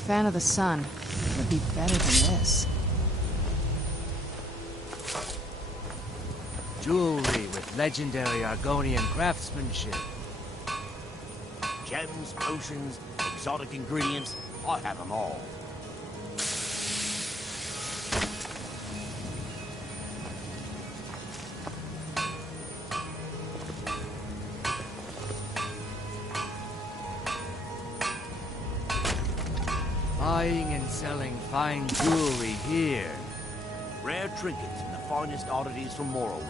fan of the sun. It would be better than this. Jewelry with legendary Argonian craftsmanship. Gems, potions, exotic ingredients, I have them all. Buying and selling fine jewelry here. Rare trinkets and the finest oddities from Morrowind.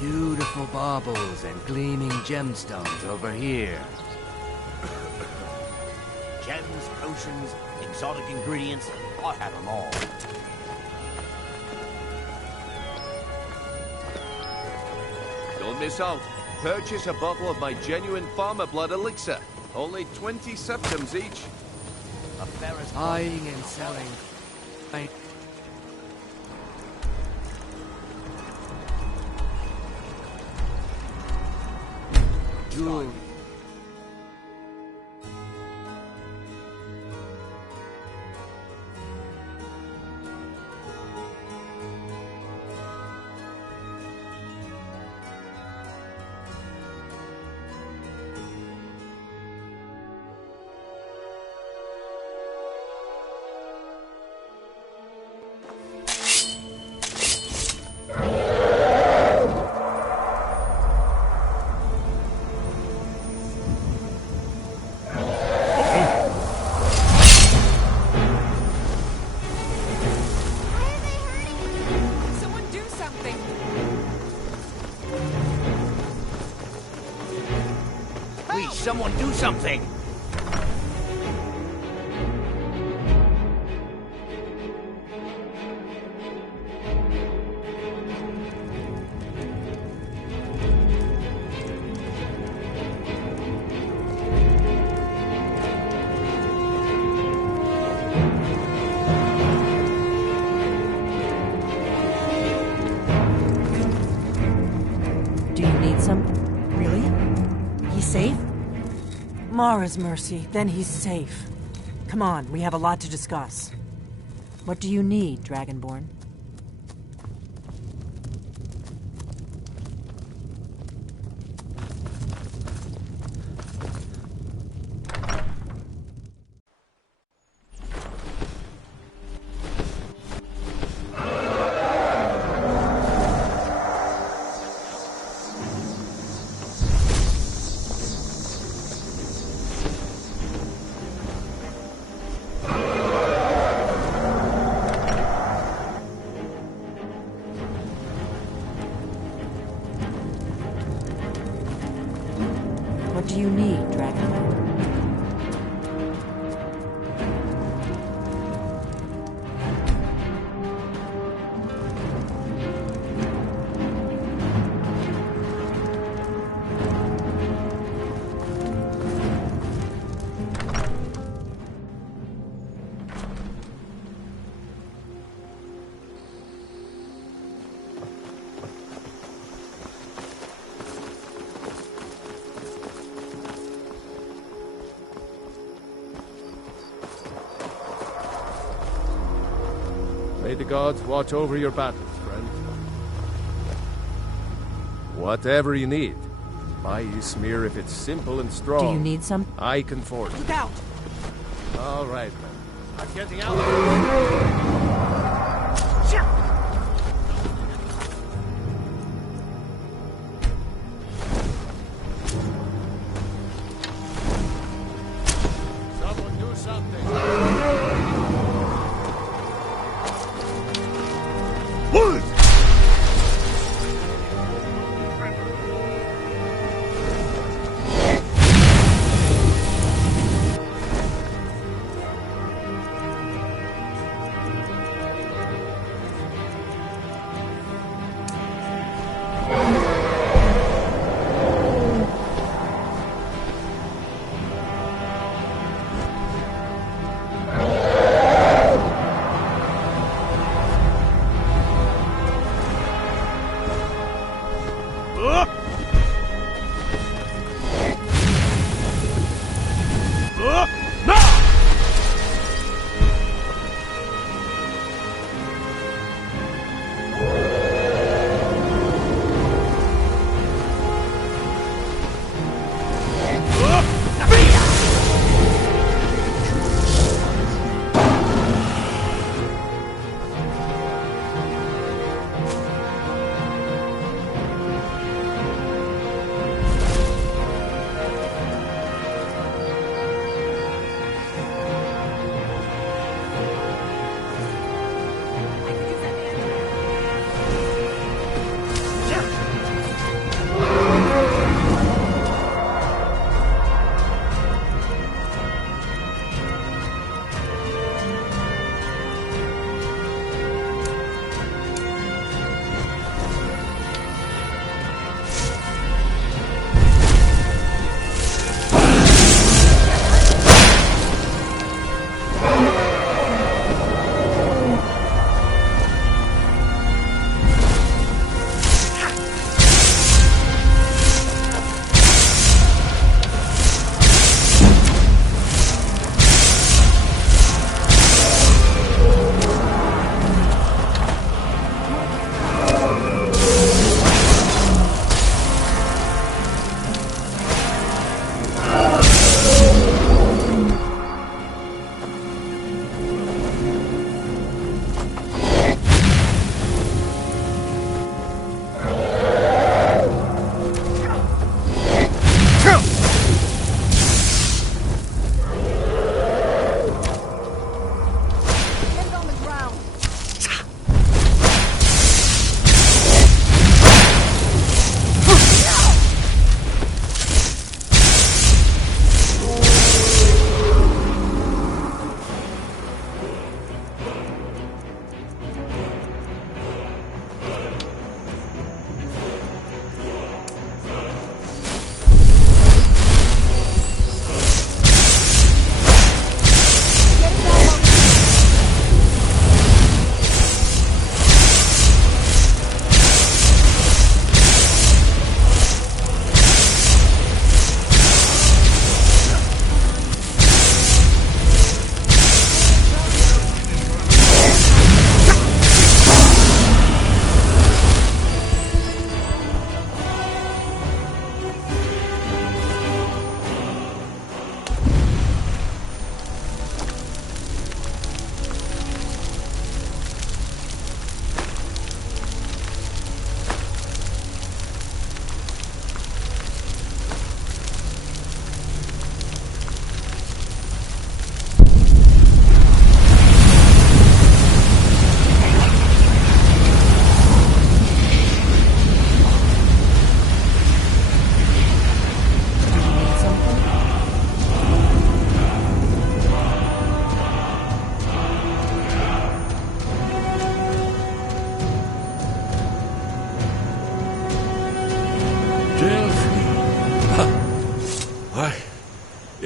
Beautiful baubles and gleaming gemstones over here. Gems, potions, exotic ingredients, I have them all. Don't miss out. Purchase a bottle of my genuine farmer blood elixir. Only 20 septims each. A Ferris Buying and selling. Jewelry. Someone do something! Do you need some? Really? He's safe? Mara's mercy, then he's safe. Come on, we have a lot to discuss. What do you need, Dragonborn? What do you need, Dragonborn? May the gods watch over your battles, friend. Whatever you need. Buy Ysmir if it's simple and strong. Do you need some? I can forge. Look out! All right, then. I'm getting out. Someone do something.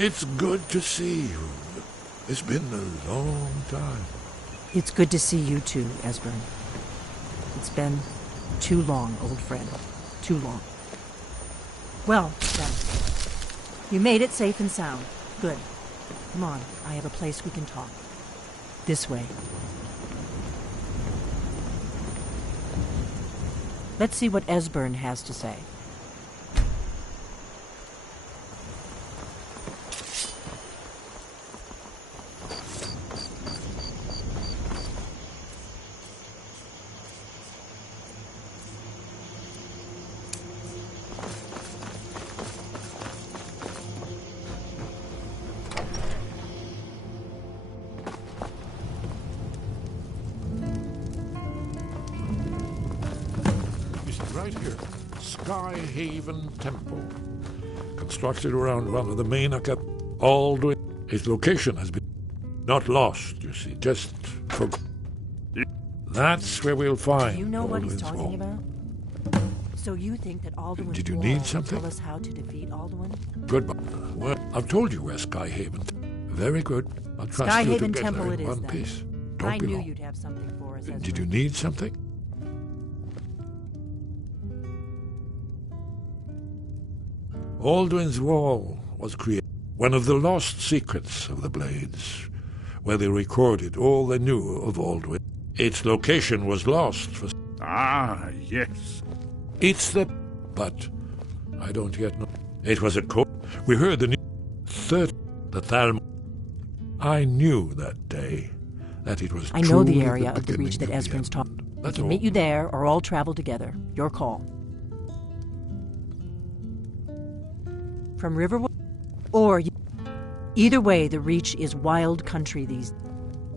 It's good to see you. It's been a long time. It's good to see you too, Esbern. It's been too long, old friend. Too long. Well, then. You made it safe and sound. Good. Come on, I have a place we can talk. This way. Let's see what Esbern has to say. Right here, Sky Haven Temple. Constructed around one of the main Alduin. Its location has been not lost, you see, just for. That's where we'll find. Do you know what he's Alduin's talking wall. about? So you think that Alduin's Did you wall need will something? tell us how to defeat Alduin? Good. Well, I've told you where Sky Haven. Very good. I'll trust Sky you Haven to get Temple there it in is, one then. piece. Don't I be knew long. you'd have something for us, Did you Esbern. need something? Alduin's Wall was created, one of the lost secrets of the Blades, where they recorded all they knew of Alduin. Its location was lost for. Ah, yes. It's the. But I don't yet know. It was a code. We heard the news. The Thalm. I knew that day that it was. I know the truly area of the beginning reach that of the Esbern's end. talking. We That's can all. meet you there, or all travel together. Your call. From Riverwood, or either way, the Reach is wild country these.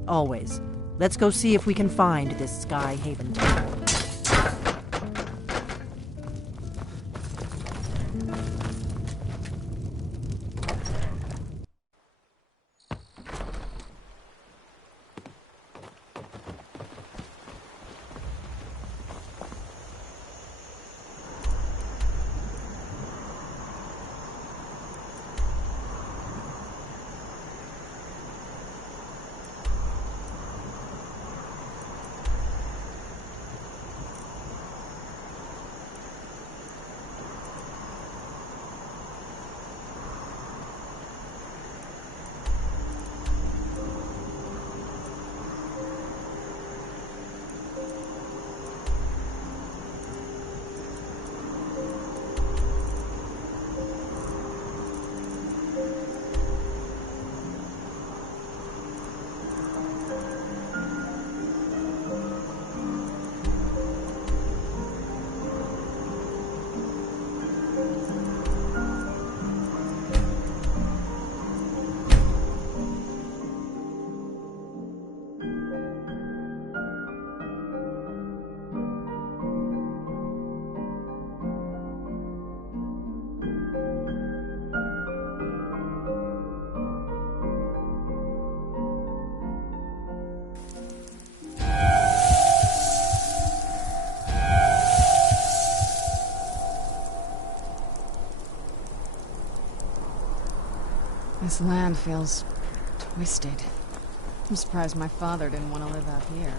Always. Let's go see if we can find this Sky Haven Temple. This land feels twisted. I'm surprised my father didn't want to live out here.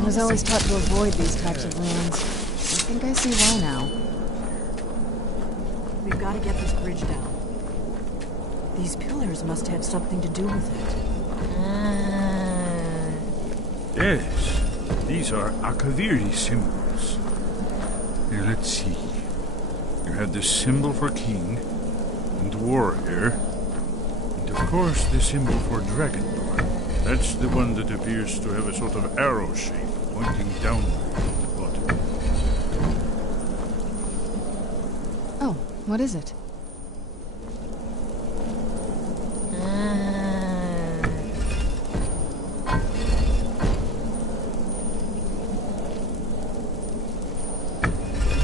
I was always taught to avoid these types of ruins. I think I see why now. We've got to get this bridge down. These pillars must have something to do with it. Yes, these are Akaviri symbols. Here, let's see. You have the symbol for king, and warrior, and of course the symbol for dragonborn. That's the one that appears to have a sort of arrow shape pointing downward at the bottom. Oh, what is it?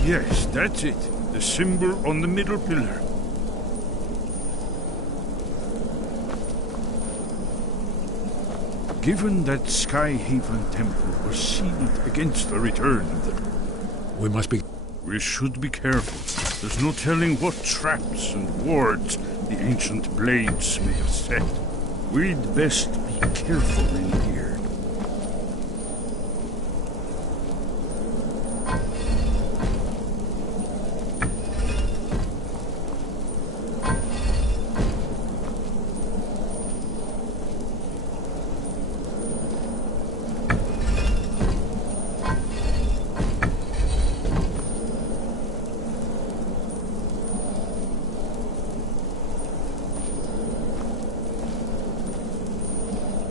Yes, that's it. The symbol on the middle pillar. Given that Skyhaven Temple was sealed against the return of the... We must be... We should be careful. There's no telling what traps and wards the ancient blades may have set. We'd best be careful in here.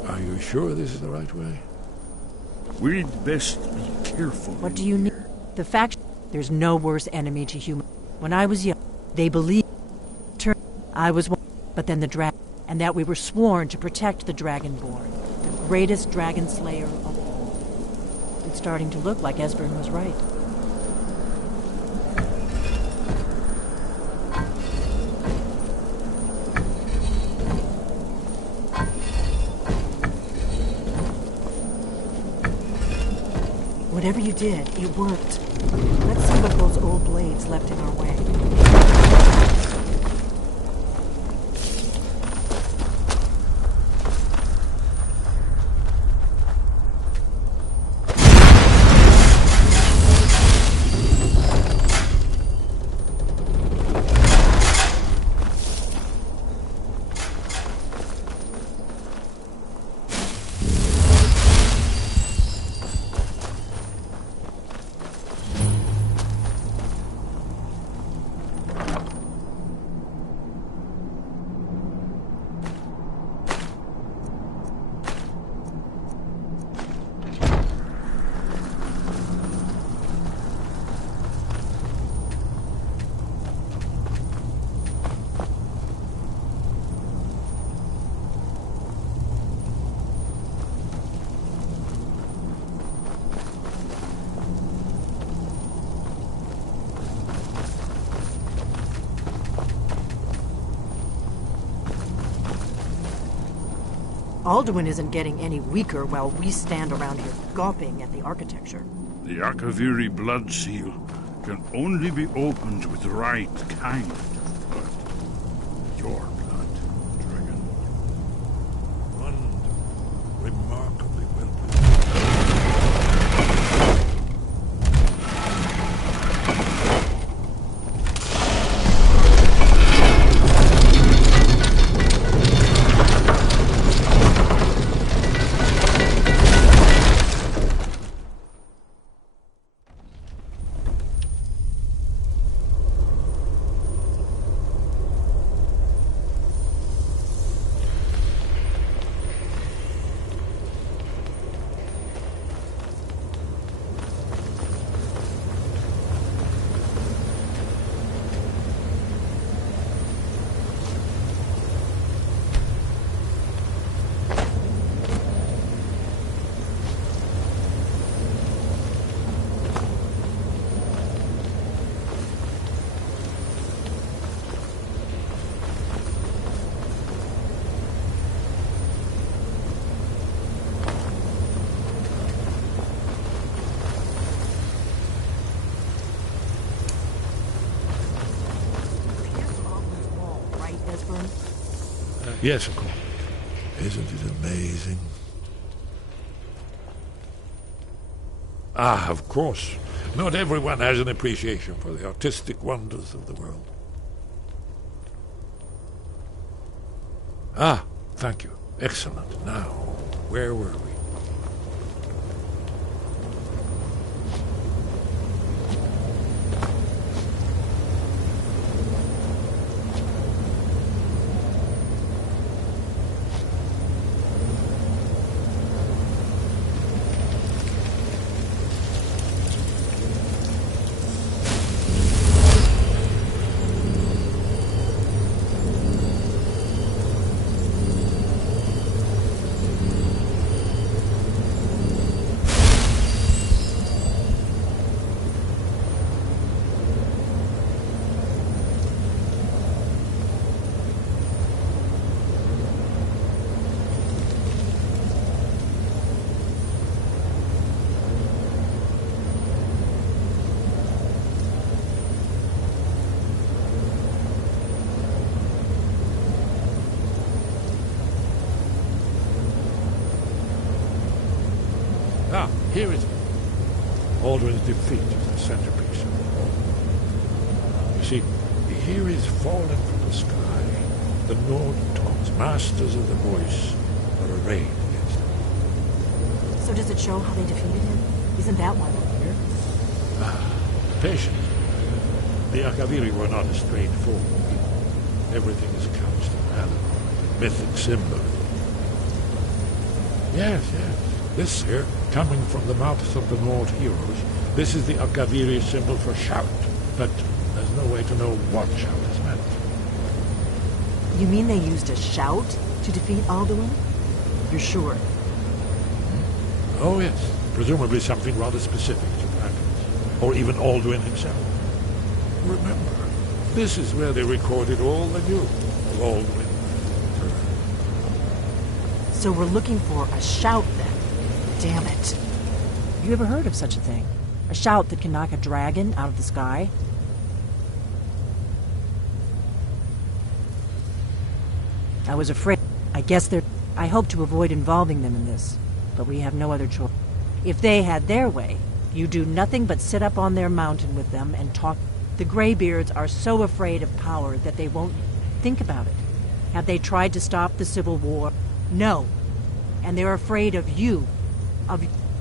Are you sure this is the right way? We'd best be careful. What do you need? The fact there's no worse enemy to human. When I was young, they believed I was one, but then the dragon, and that we were sworn to protect the Dragonborn, the greatest dragon slayer of all. It's starting to look like Esbern was right. Whatever you did, it worked. Let's see what those old blades left in our way. Alduin isn't getting any weaker while we stand around here gawping at the architecture. The Akaviri blood seal can only be opened with the right kind of blood. Your blood, dragon. Wonderful. Remarkably well put. Yes, of course. Isn't it amazing? Ah, of course. Not everyone has an appreciation for the artistic wonders of the world. Ah, thank you. Excellent. Now, where were we? Ah, here it is. Alduin's defeat is the centerpiece of the whole. You see, here is fallen from the sky. The Nordtons, masters of the voice, are arrayed against him. So does it show how they defeated him? Isn't that why we're here? Patience. The Akaviri were not a straightforward people. Everything is couched in allegory, mythic symbol. Yes. This here, coming from the mouths of the Nord heroes, this is the Akaviri symbol for shout. But there's no way to know what shout is meant. You mean they used a shout to defeat Alduin? You're sure? Oh, yes. Presumably something rather specific to dragons. Or even Alduin himself. Remember, this is where they recorded all they knew of Alduin. So we're looking for a shout then. Damn it. You ever heard of such a thing? A shout that can knock a dragon out of the sky? I was afraid. I guess they're... I hope to avoid involving them in this, but we have no other choice. If they had their way, you do nothing but sit up on their mountain with them and talk. The Greybeards are so afraid of power that they won't think about it. Have they tried to stop the Civil War? No. And they're afraid of you.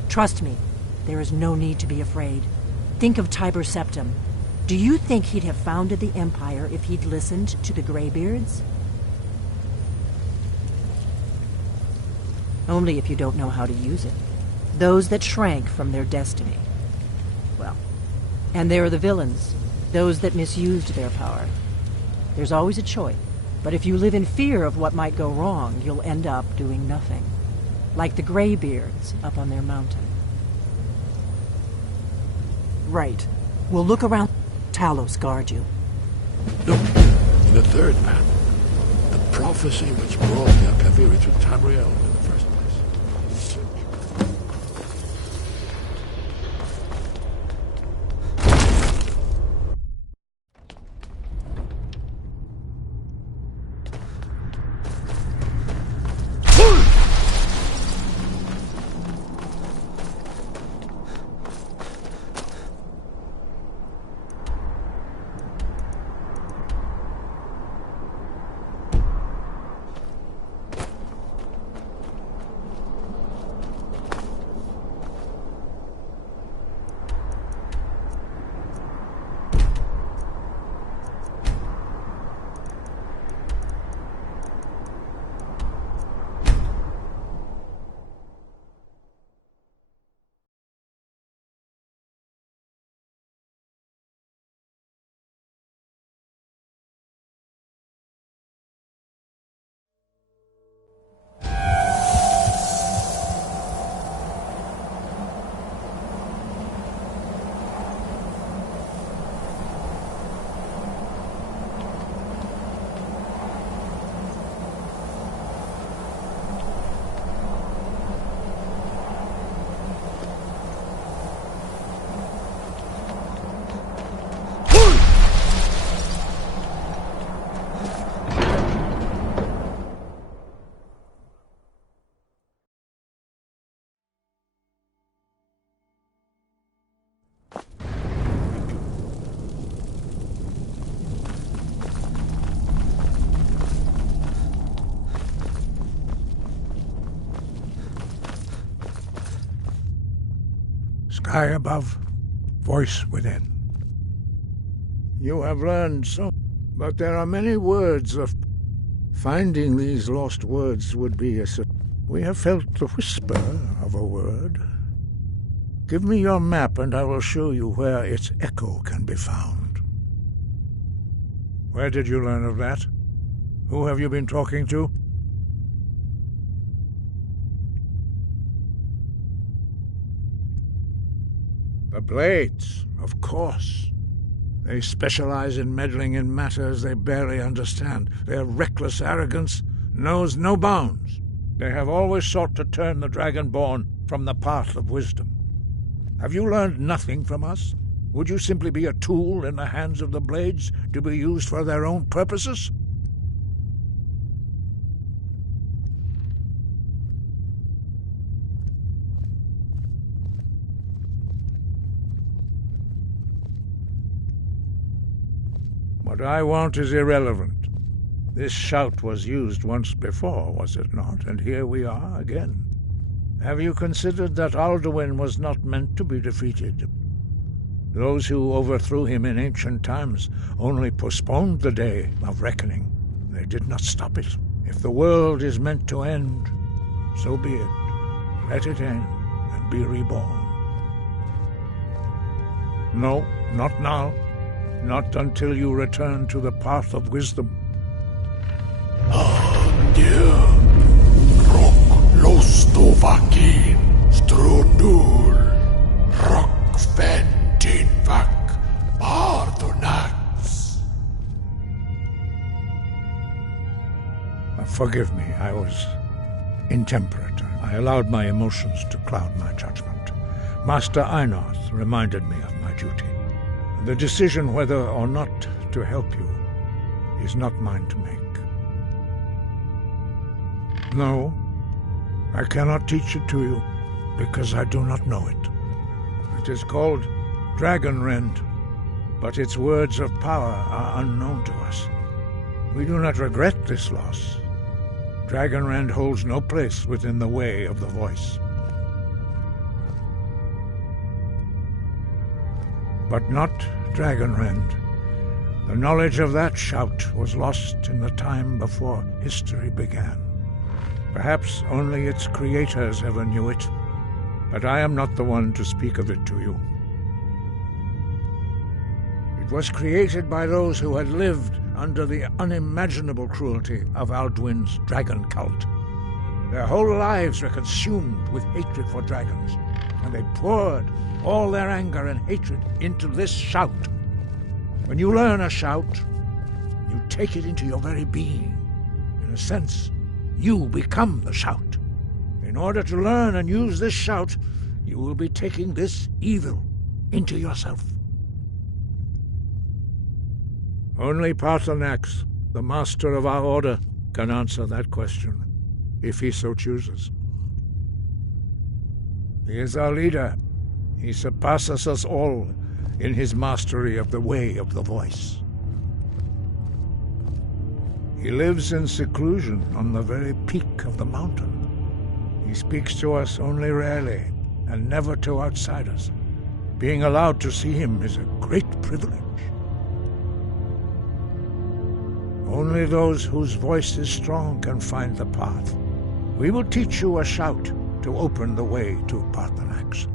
Trust me, there is no need to be afraid. Think of Tiber Septim. Do you think he'd have founded the Empire if he'd listened to the Greybeards? Only if you don't know how to use it. Those that shrank from their destiny. Well, and there are the villains, those that misused their power. There's always a choice, but if you live in fear of what might go wrong, you'll end up doing nothing. Like the Greybeards up on their mountain. Right. We'll look around. Talos guard you. Look, in the third panel, the prophecy which brought the Akaviri to Tamriel in the first place. Sky above, voice within. You have learned so, but there are many words of... Finding these lost words would be a... We have felt the whisper of a word. Give me your map and I will show you where its echo can be found. Where did you learn of that? Who have you been talking to? The Blades, of course. They specialize in meddling in matters they barely understand. Their reckless arrogance knows no bounds. They have always sought to turn the Dragonborn from the path of wisdom. Have you learned nothing from us? Would you simply be a tool in the hands of the Blades to be used for their own purposes? What I want is irrelevant. This shout was used once before, was it not? And here we are again. Have you considered that Alduin was not meant to be defeated? Those who overthrew him in ancient times only postponed the day of reckoning. They did not stop it. If the world is meant to end, so be it. Let it end and be reborn. No, not now. Not until you return to the path of wisdom. Lostovakin, Strudul, Rockventinvak, Bardonax. Forgive me, I was intemperate. I allowed my emotions to cloud my judgment. Master Einarth reminded me of my duty. The decision whether or not to help you is not mine to make. No, I cannot teach it to you, because I do not know it. It is called Dragonrend, but its words of power are unknown to us. We do not regret this loss. Dragonrend holds no place within the way of the voice. But not Dragonrend. The knowledge of that shout was lost in the time before history began. Perhaps only its creators ever knew it, but I am not the one to speak of it to you. It was created by those who had lived under the unimaginable cruelty of Alduin's dragon cult. Their whole lives were consumed with hatred for dragons, and they poured all their anger and hatred into this shout. When you learn a shout, you take it into your very being. In a sense, you become the shout. In order to learn and use this shout, you will be taking this evil into yourself. Only Paarthurnax, the master of our order, can answer that question, if he so chooses. He is our leader. He surpasses us all in his mastery of the way of the voice. He lives in seclusion on the very peak of the mountain. He speaks to us only rarely, and never to outsiders. Being allowed to see him is a great privilege. Only those whose voice is strong can find the path. We will teach you a shout to open the way to Paarthurnax.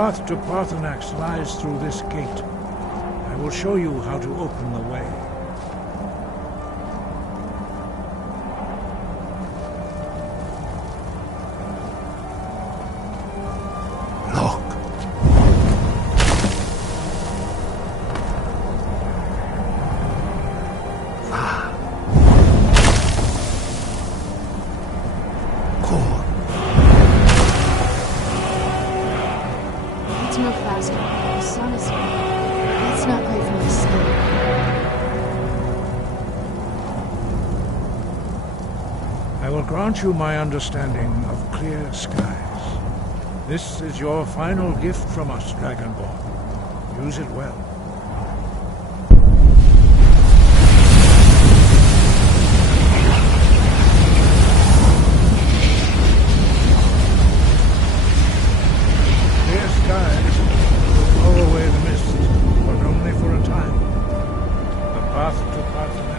path to Parthenax lies through this gate. I will show you how to open the way. Grant you my understanding of clear skies. This is your final gift from us, Dragonborn. Use it well. Clear skies will blow away the mist, but only for a time. The path to Parthenax.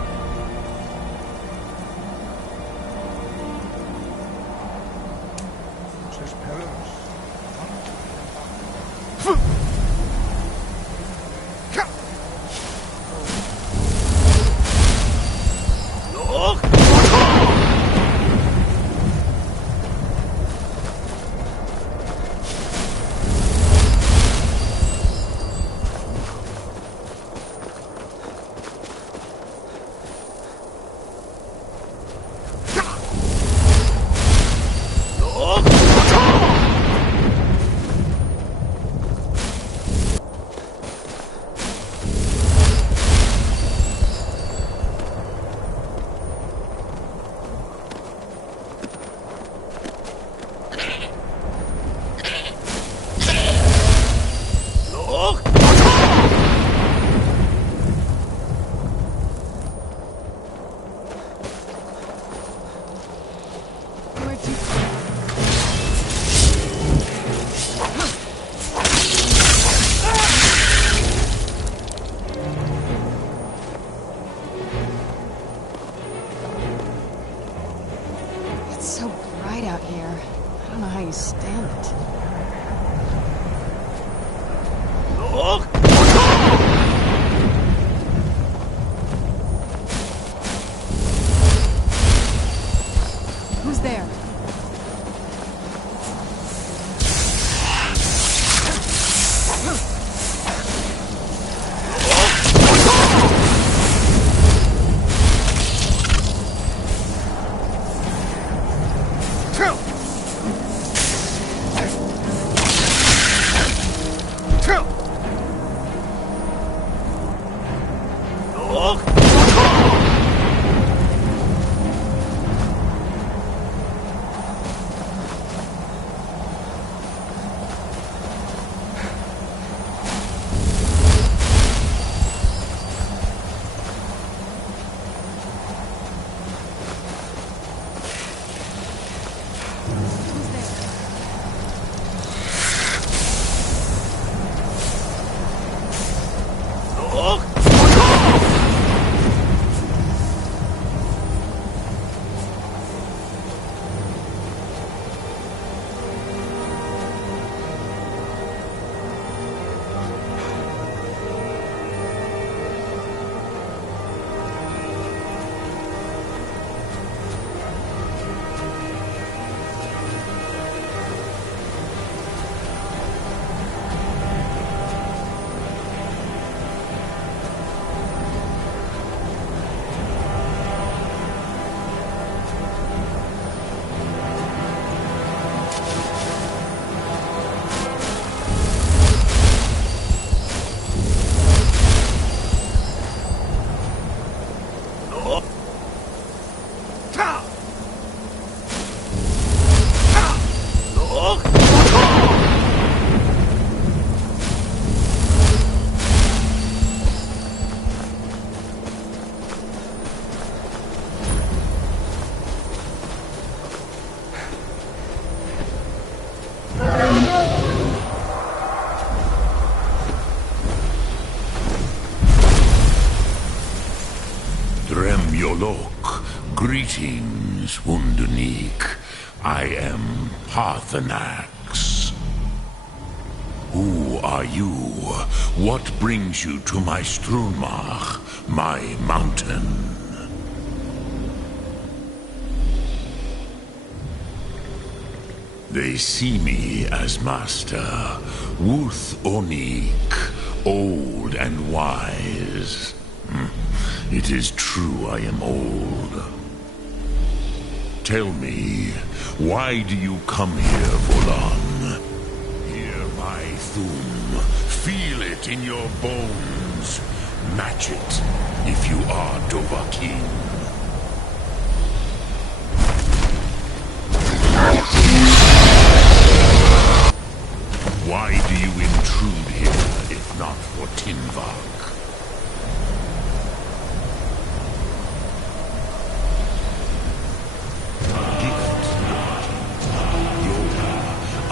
Greetings, Wunderneek. I am Parthenax. are you? What brings you to my Strunmach, my mountain? They see me as master, Wuth Onik, old and wise. It is true I am old. Tell me, why do you come here, Volan? Hear my Thum. Feel it in your bones. Match it if you are Dovahkiin. Why do you intrude here if not for Tinvak?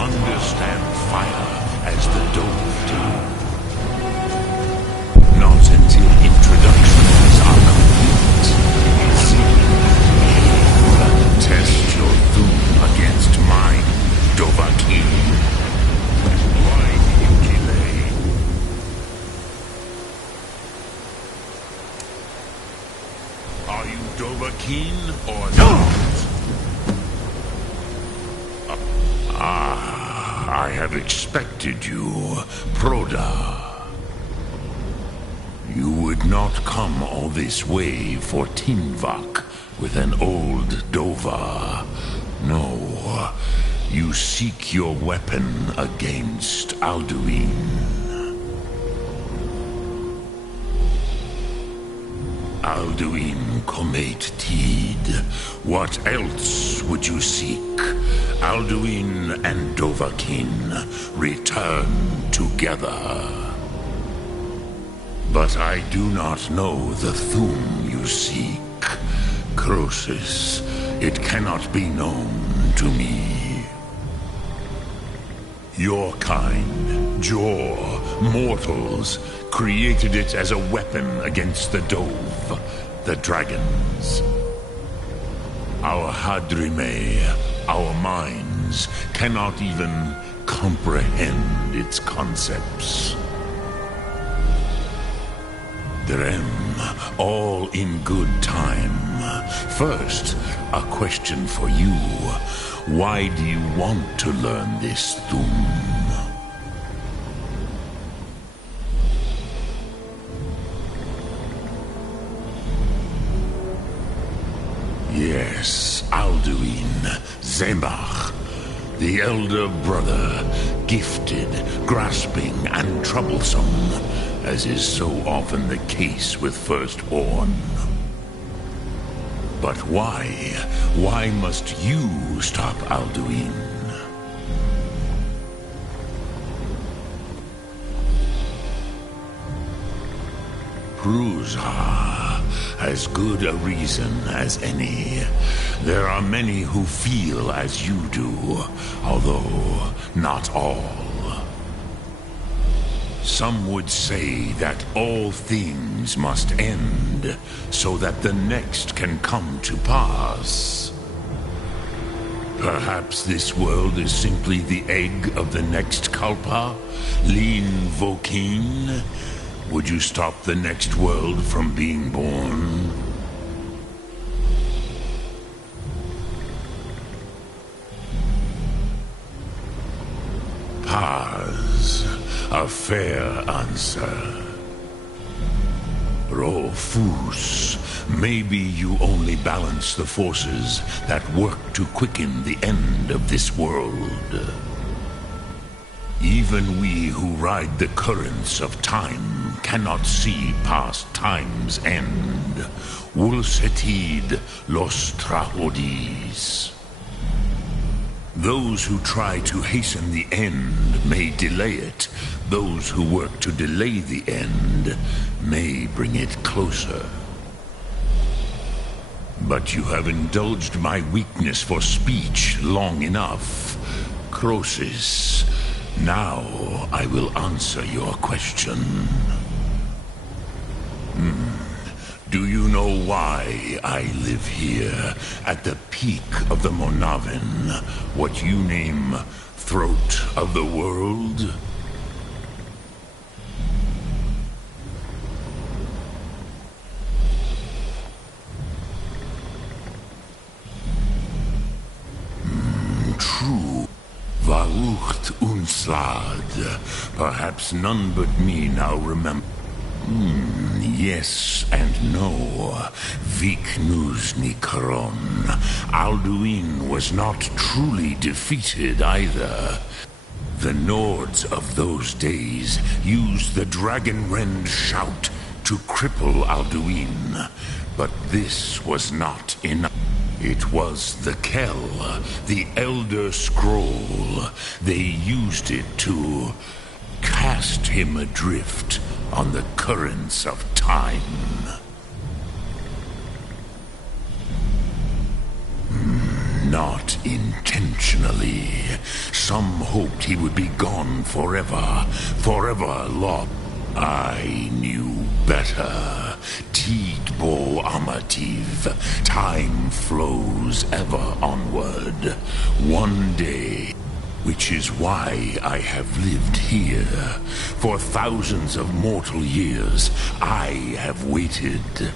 Understand fire as the Dove do. Not until introductions are complete. See, test your Thum against mine, Dovahkiin. Why do you delay? Are you Dovahkiin or not? I have expected you, Proda. You would not come all this way for Tinvak with an old Dova. No, you seek your weapon against Alduin. Alduin Comate Tid. What else would you seek? Alduin and Dovahkiin return together. But I do not know the Thum you seek. Croesus, it cannot be known to me. Your kind, Jor, mortals, created it as a weapon against the Dove, the dragons. Our Hadrime, our minds, cannot even comprehend its concepts. Drem, all in good time. First, a question for you. Why do you want to learn this Thum? Yes, Alduin, Zemach, the elder brother, gifted, grasping, and troublesome, as is so often the case with Firstborn. But why? Why must you stop Alduin? Pruzha, as good a reason as any. There are many who feel as you do, although not all. Some would say that all things must end, so that the next can come to pass. Perhaps this world is simply the egg of the next Kalpa, Lin Vokin. Would you stop the next world from being born? Paz, a fair answer. Rofus, maybe you only balance the forces that work to quicken the end of this world. Even we who ride the currents of time cannot see past time's end. Wulsetid los trahodis. Those who try to hasten the end may delay it. Those who work to delay the end may bring it closer. But you have indulged my weakness for speech long enough. Croesus, now I will answer your question. Do you know why I live here, at the peak of the Monavin, what you name Throat of the World? Slad. Perhaps none but me now remember. Yes and no. Vik Nuzny Karon. Alduin was not truly defeated either. The Nords of those days used the Dragonrend shout to cripple Alduin. But this was not enough. It was the Kell, the Elder Scroll. They used it to cast him adrift on the currents of time. Not intentionally. Some hoped he would be gone forever, forever lost. I knew better. Tidbo Amativ. Time flows ever onward. One day, which is why I have lived here. For thousands of mortal years, I have waited.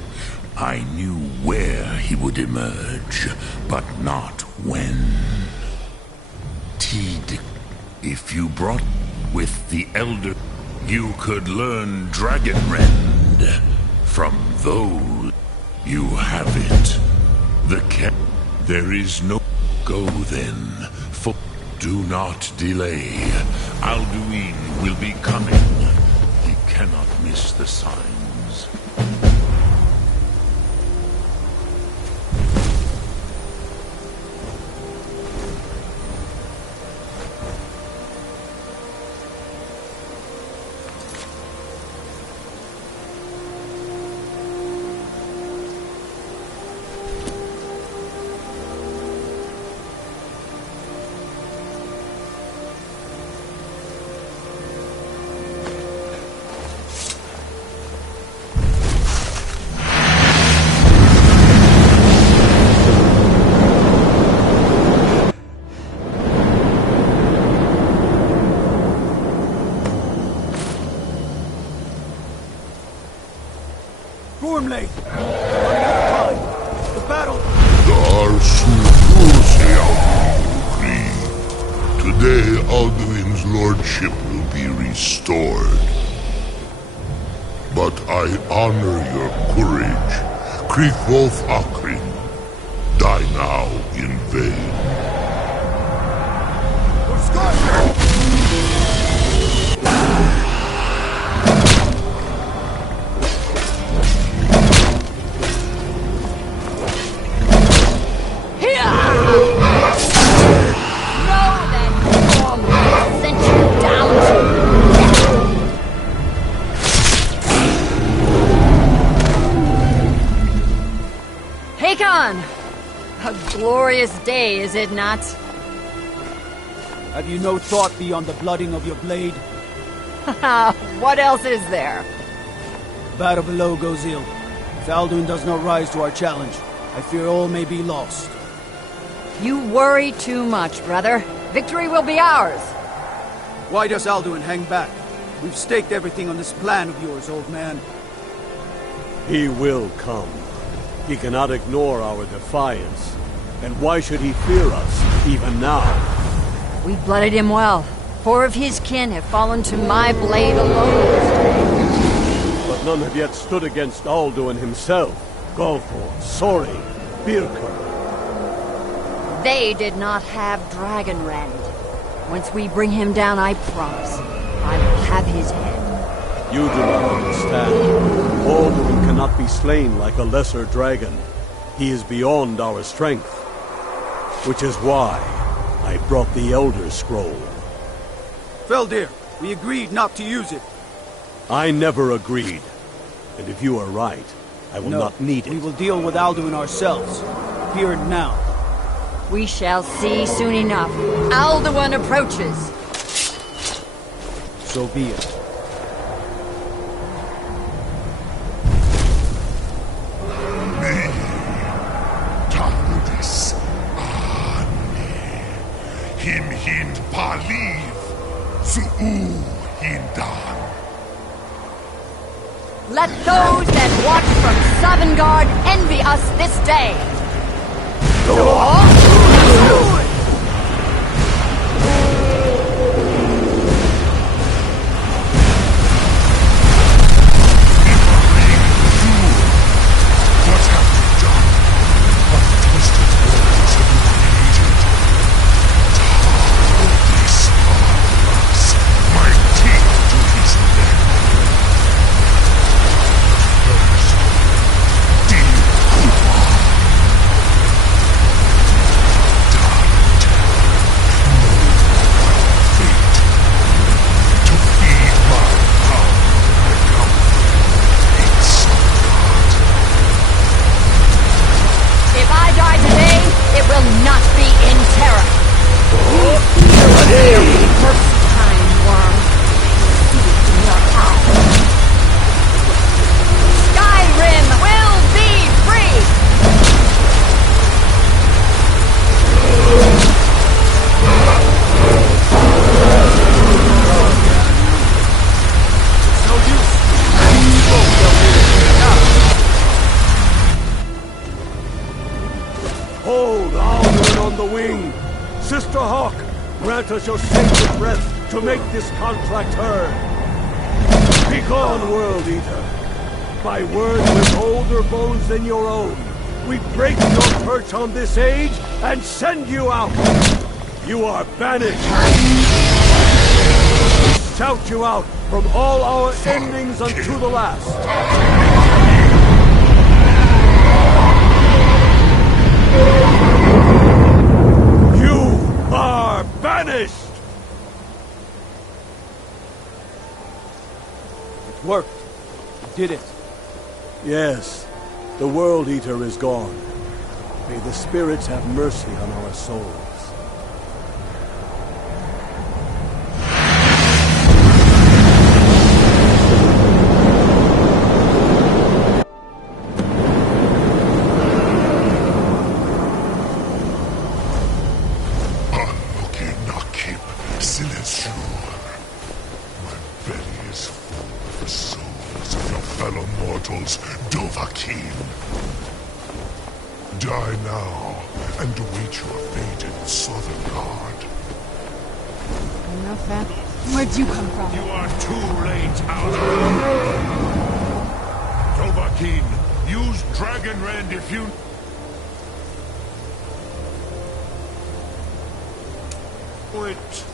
I knew where he would emerge, but not when. Tid, if you brought with the Elder, you could learn Dragonrend from those. You have it. There is no go then, for do not delay. Alduin will be coming. He cannot miss the signs. Gormley! Running out of time! The battle! Today, Alduin's lordship will be restored. But I honor your courage. Kriegwolf Akrin. Die now in vain. We're scorched! A glorious day, is it not? Have you no thought beyond the blooding of your blade? What else is there? Battle below goes ill. If Alduin does not rise to our challenge, I fear all may be lost. You worry too much, brother. Victory will be ours. Why does Alduin hang back? We've staked everything on this plan of yours, old man. He will come. He cannot ignore our defiance. And why should he fear us, even now? We blooded him well. 4 of his kin have fallen to my blade alone this day. But none have yet stood against Alduin himself. Golthor, Sori, Birka. They did not have Dragonrend. Once we bring him down, I promise, I will have his head. You do not understand. Alduin cannot be slain like a lesser dragon. He is beyond our strength. Which is why I brought the Elder Scroll. Feldir, we agreed not to use it. I never agreed. And if you are right, I will not need it. We will deal with Alduin ourselves. Here and now. We shall see soon enough. Alduin approaches. So be it. Him hind paliv, su'u hindan. Let those that watch from Sovngarde envy us this day. Hawk, grant us your sacred breath to make this contract heard. Begone, World Eater. By words with older bones than your own, we break your perch on this age and send you out. You are banished. We shout you out from all our endings unto the last. You are banished! It worked. You did it. Yes, the World Eater is gone. May the spirits have mercy on our souls. Die now, and await your fate in Southern Guard. Enough that. Where'd you come from? You are too late, Outlaw. Dovahkiin, use Dragon Rend if you... it.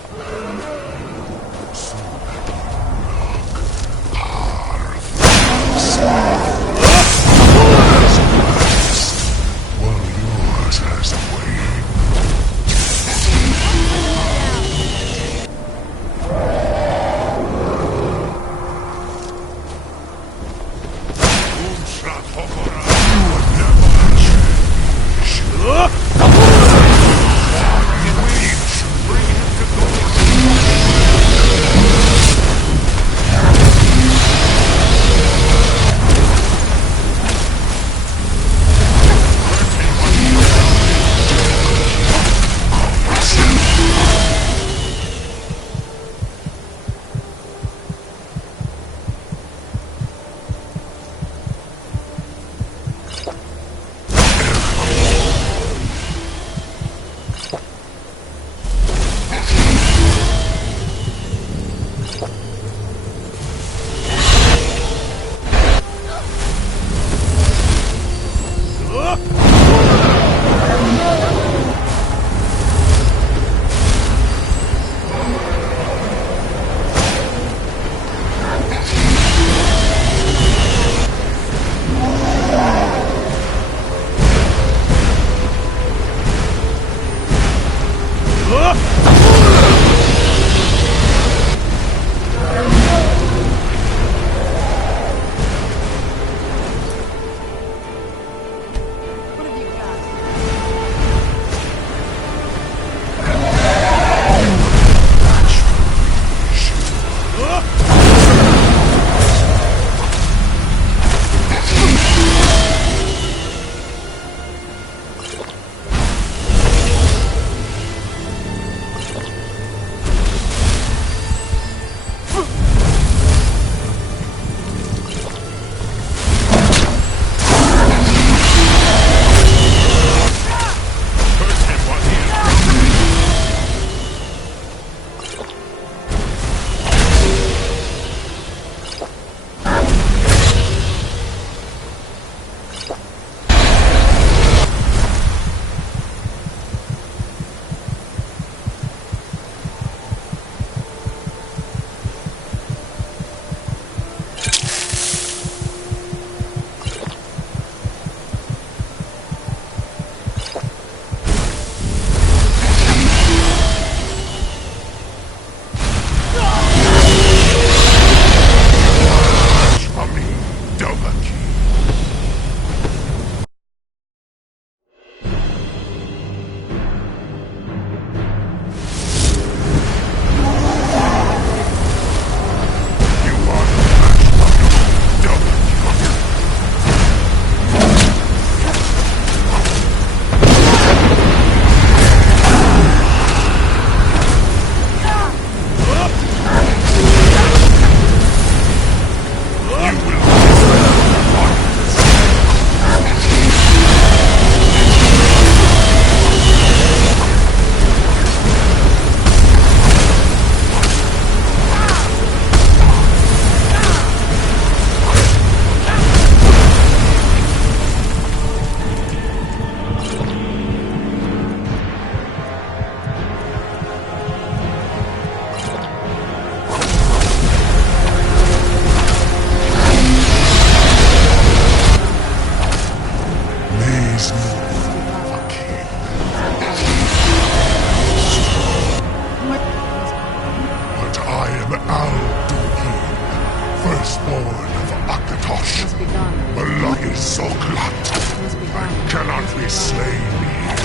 Tosh, Must be gone. Malaya Zoklat. Must be I gone. cannot be slain here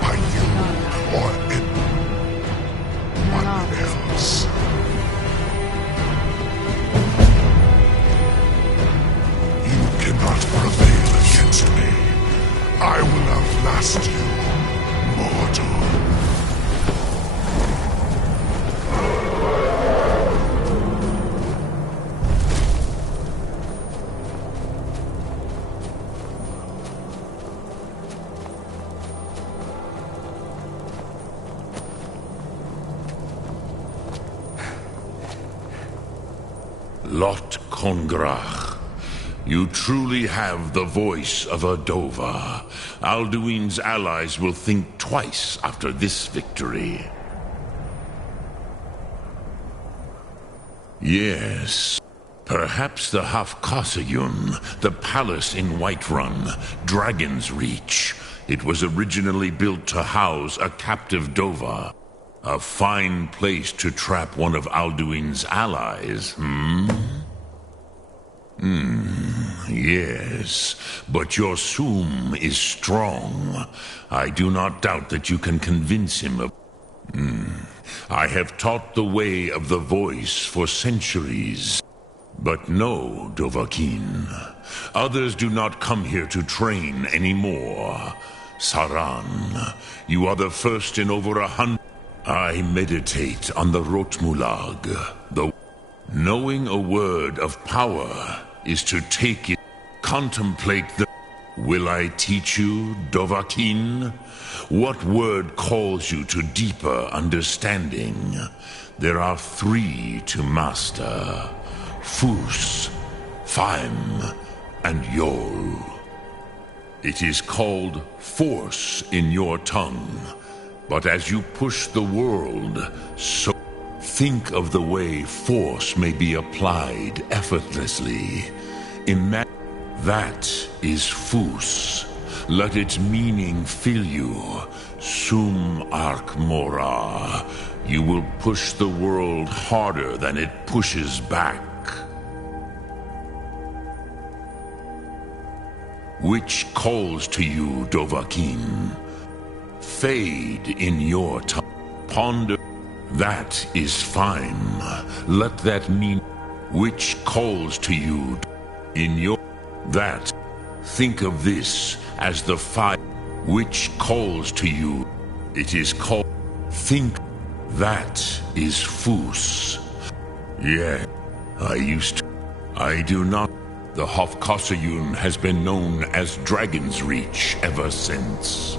by you or anyone else. You cannot prevail against me. I will outlast you, mortal. Lot Kongrach, you truly have the voice of a Dova. Alduin's allies will think twice after this victory. Yes, perhaps the Hafkasayun, the palace in Whiterun, Dragon's Reach. It was originally built to house a captive Dova. A fine place to trap one of Alduin's allies, yes, but your Sum is strong. I do not doubt that you can convince him of... I have taught the way of the voice for centuries. But no, Dovahkiin. Others do not come here to train anymore. Saran, you are the first in over 100... I meditate on the Rotmulag, knowing a word of power is to take it, contemplate the... Will I teach you, Dovahkiin? What word calls you to deeper understanding? There are 3 to master. Fus, Faim, and Yol. It is called force in your tongue. But as you push the world, so think of the way force may be applied effortlessly. Imagine that is Fus. Let its meaning fill you. Sum Ark Mora. You will push the world harder than it pushes back. Which calls to you, Dovahkiin? Fade in your tongue. Ponder. That is fine. Let that mean which calls to you in your... That. Think of this as the fire which calls to you. It is called... Think. That is Fus. Yeah, I used to... I do not... The Hafkasayun has been known as Dragon's Reach ever since.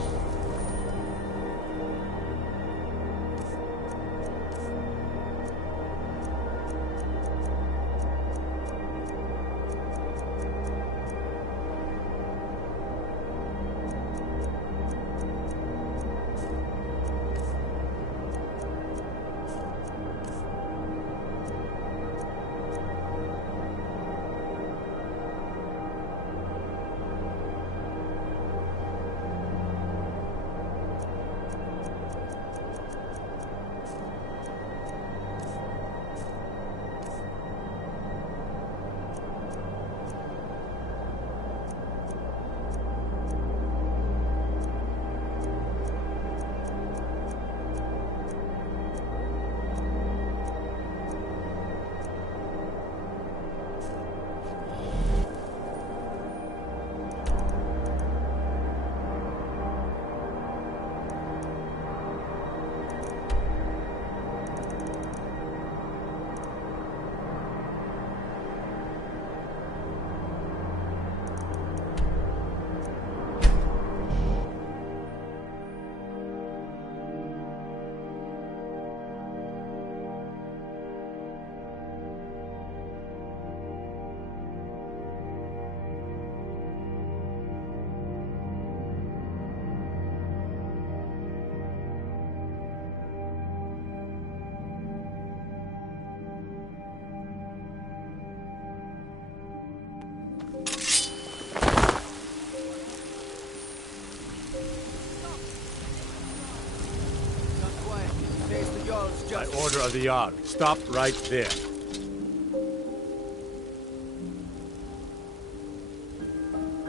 By order of the Jarl, stop right there.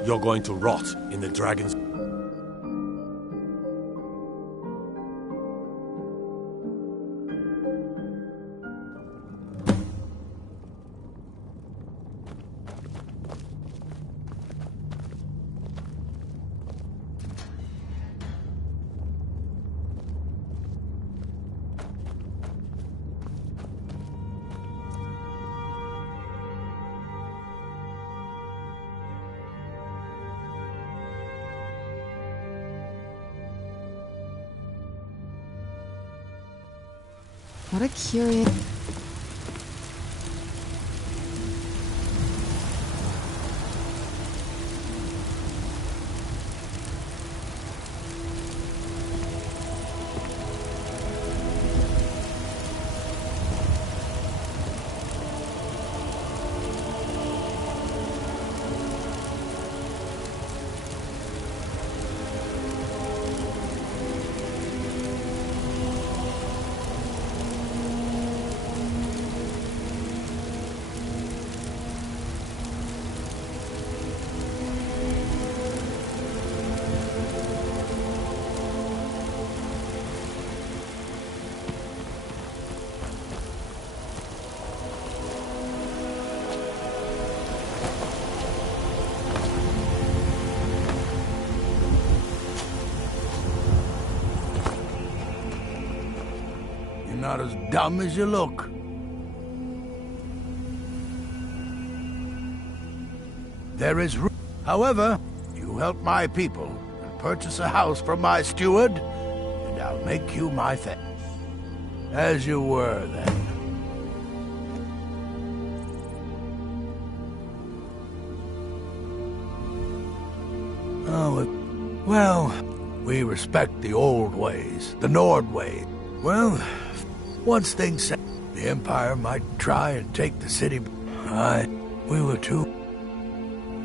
you're going to rot in the dragon's... What a curious... Not as dumb as you look. There is room. However, you help my people and purchase a house from my steward, and I'll make you my friend. As you were then. Oh, well, we respect the old ways, the Nord way. Well, once things set, the Empire might try and take the city. We were too.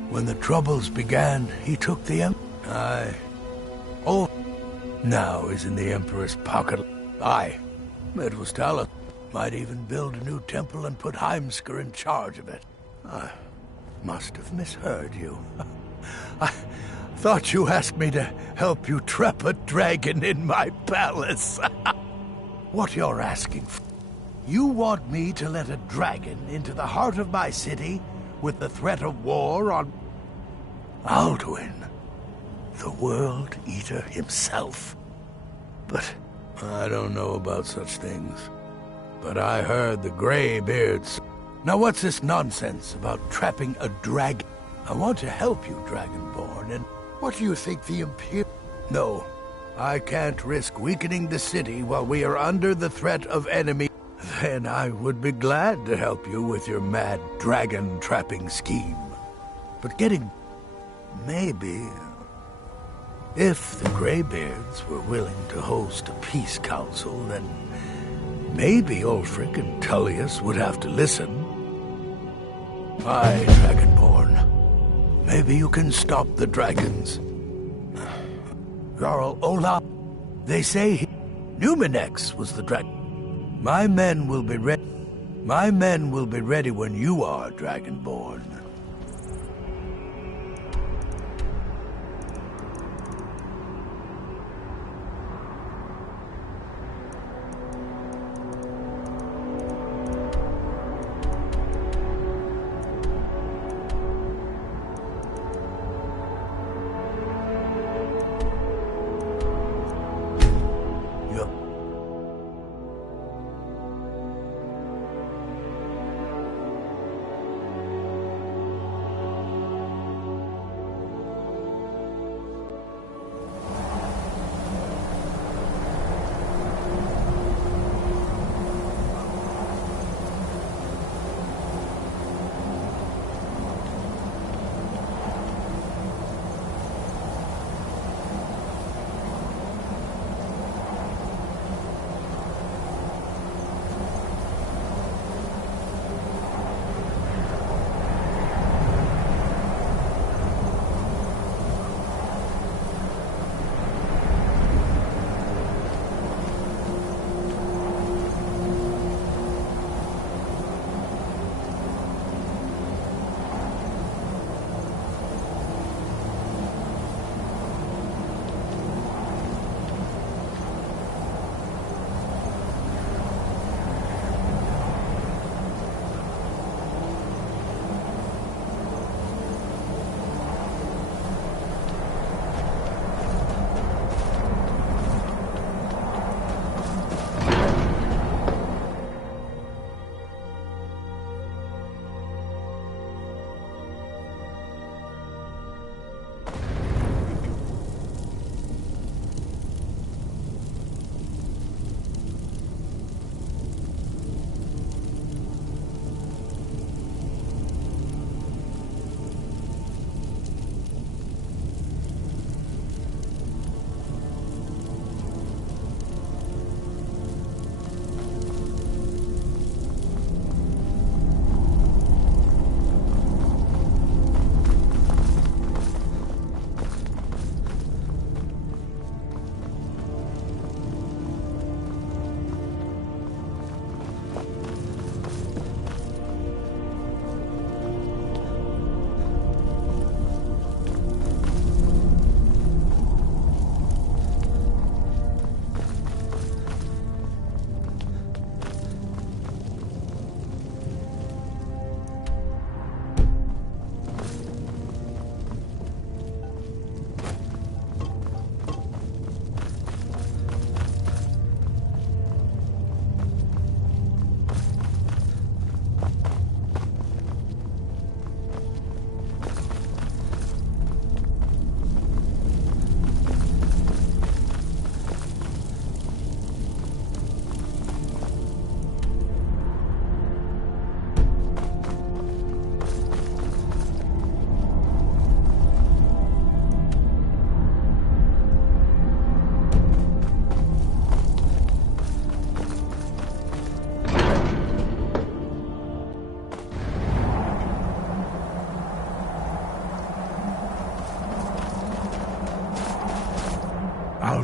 When the Troubles began, he took the now is in the Emperor's pocket. It was Talus. Might even build a new temple and put Heimskr in charge of it. I must have misheard you. I thought you asked me to help you trap a dragon in my palace. What you're asking for? You want me to let a dragon into the heart of my city with the threat of war on Alduin, the World Eater himself? But I don't know about such things. But I heard the Greybeards. Now what's this nonsense about trapping a dragon? I want to help you, Dragonborn, and what do you think the Imperial... No. I can't risk weakening the city while we are under the threat of enemy. Then I would be glad to help you with your mad dragon-trapping scheme. But maybe... If the Greybeards were willing to host a peace council, then maybe Ulfric and Tullius would have to listen. Aye, Dragonborn. Maybe you can stop the dragons. Jarl Olaf, they say Numinex was the dragon. My men will be ready. My men will be ready when you are, Dragonborn.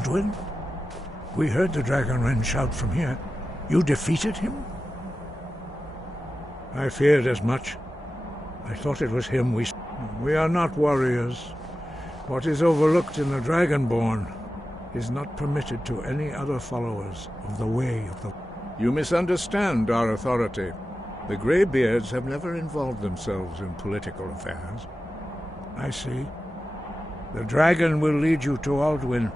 Alduin? We heard the Dragonren shout from here. You defeated him? I feared as much. I thought it was him we... We are not warriors. What is overlooked in the Dragonborn is not permitted to any other followers of the way of the... You misunderstand our authority. The Greybeards have never involved themselves in political affairs. I see. The dragon will lead you to Alduin,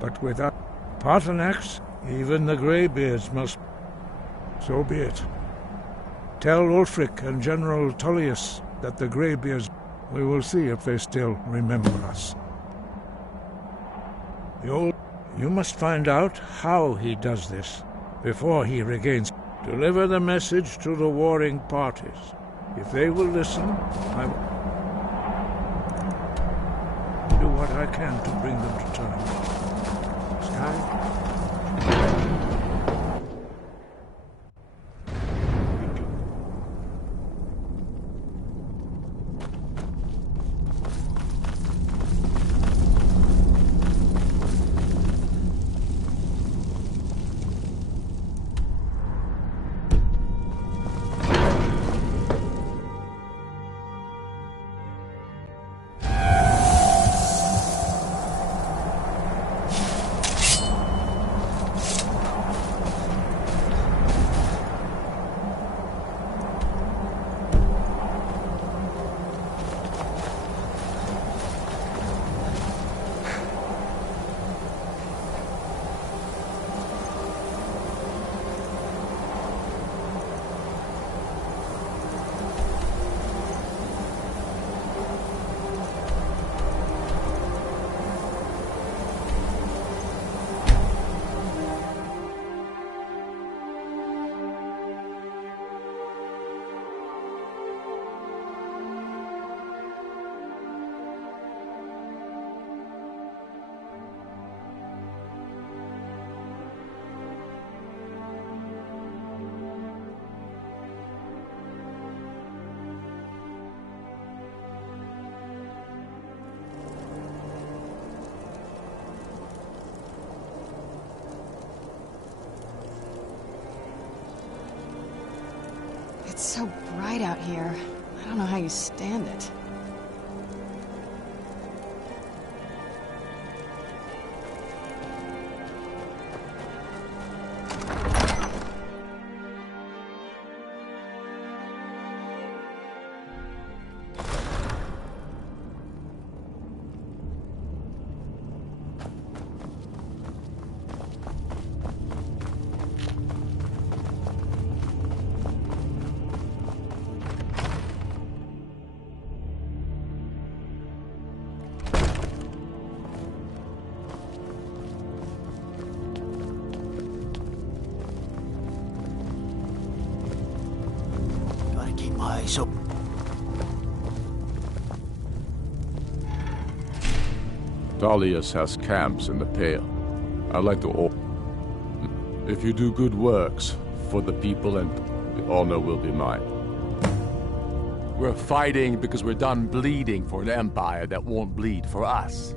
but without Paarthurnax, even the Greybeards must... So be it. Tell Ulfric and General Tullius that the Greybeards... We will see if they still remember us. You must find out how he does this, before he regains... Deliver the message to the warring parties. If they will listen, I will do what I can to bring them to terms. Sky? It's so bright out here. I don't know how you stand it. So Tullius has camps in the Pale. I'd like to... If you do good works for the people, and the honor will be mine. We're fighting because we're done bleeding for an empire that won't bleed for us.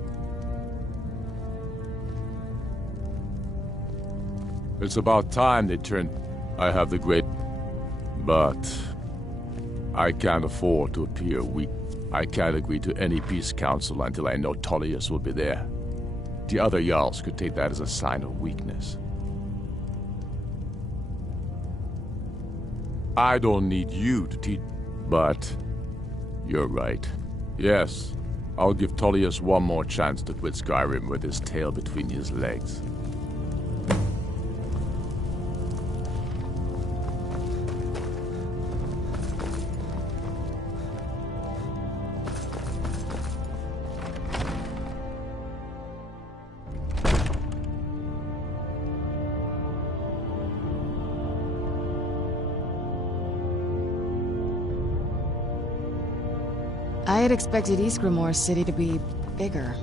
It's about time they turn... I have the great... But... I can't afford to appear weak. I can't agree to any peace council until I know Tullius will be there. The other Jarls could take that as a sign of weakness. I don't need you to teach... But... You're right. Yes, I'll give Tullius one more chance to quit Skyrim with his tail between his legs. I had expected Ysgramor's city to be bigger.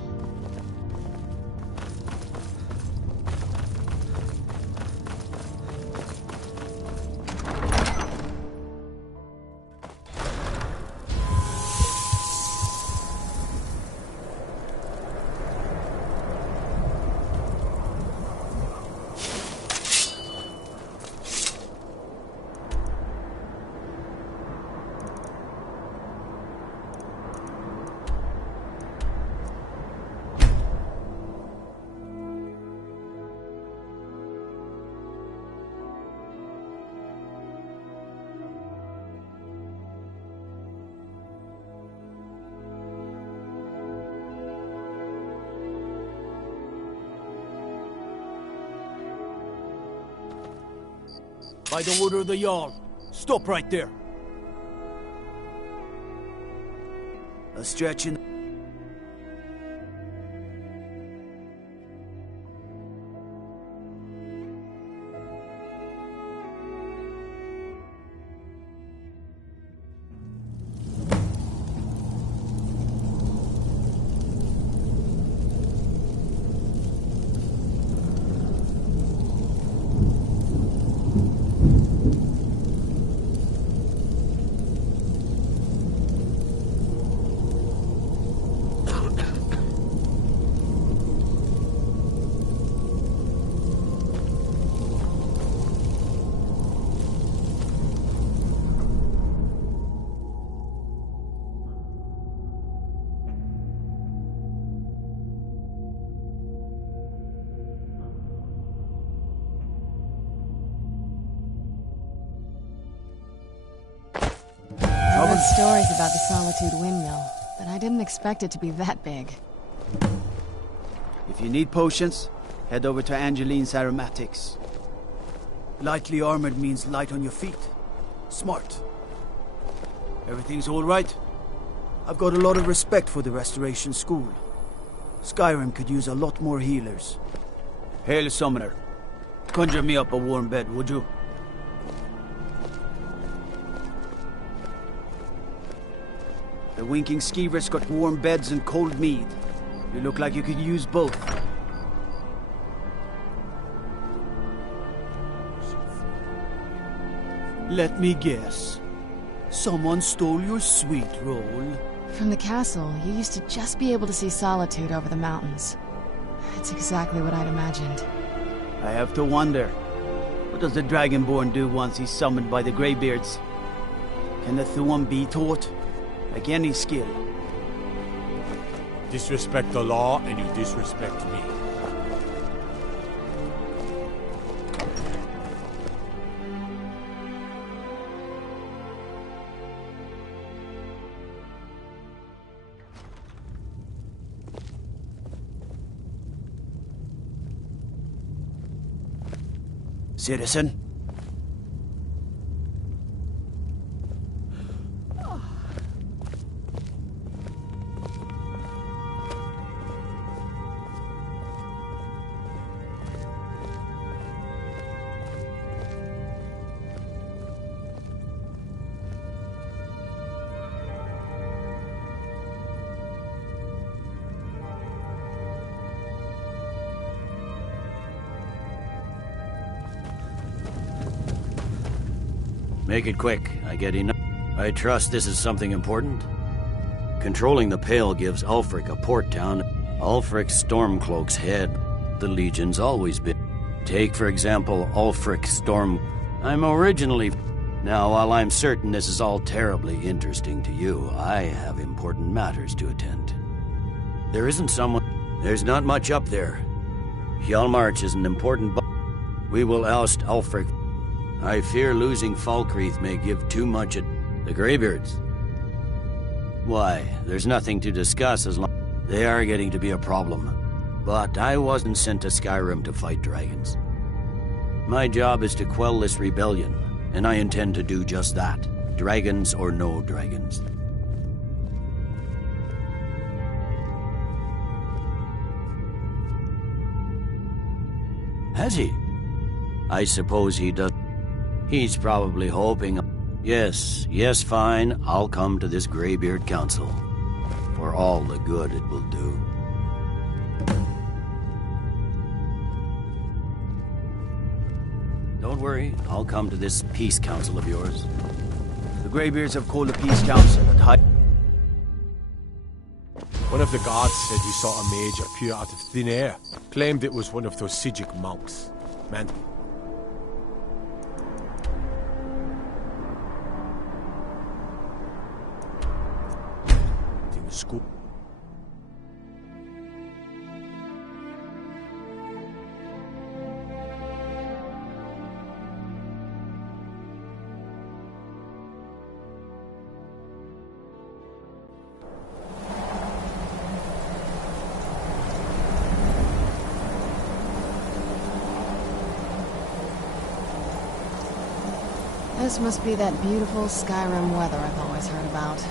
By the order of the Jarl. Stop right there. A stretch in... I heard stories about the Solitude windmill, but I didn't expect it to be that big. If you need potions, head over to Angeline's Aromatics. Lightly armored means light on your feet. Smart. Everything's all right? I've got a lot of respect for the Restoration School. Skyrim could use a lot more healers. Hail, Summoner. Conjure me up a warm bed, would you? The Winking Skeever's got warm beds and cold mead. You look like you could use both. Let me guess. Someone stole your sweet roll. From the castle, you used to just be able to see Solitude over the mountains. It's exactly what I'd imagined. I have to wonder. What does the Dragonborn do once he's summoned by the Greybeards? Can the Thuan be taught? Like any skill. Disrespect the law, and you disrespect me. Citizen? Make it quick. I get enough. I trust this is something important. Controlling the Pale gives Ulfric a port town. Ulfric's Stormcloak's head. The Legion's always been. Take, for example, Ulfric Storm... I'm originally... Now, while I'm certain this is all terribly interesting to you, I have important matters to attend. There isn't someone... There's not much up there. Hjalmarch is an important... We will oust Ulfric. I fear losing Falkreath may give too much at the Greybeards. Why, there's nothing to discuss as long... They are getting to be a problem. But I wasn't sent to Skyrim to fight dragons. My job is to quell this rebellion, and I intend to do just that. Dragons or no dragons. Has he? I suppose he does. He's probably hoping... Yes, fine. I'll come to this Greybeard Council. For all the good it will do. Don't worry, I'll come to this peace council of yours. The Greybeards have called a peace council at high... One of the guards said he saw a mage appear out of thin air. Claimed it was one of those Sijic monks. Man... School. This must be that beautiful Skyrim weather I've always heard about.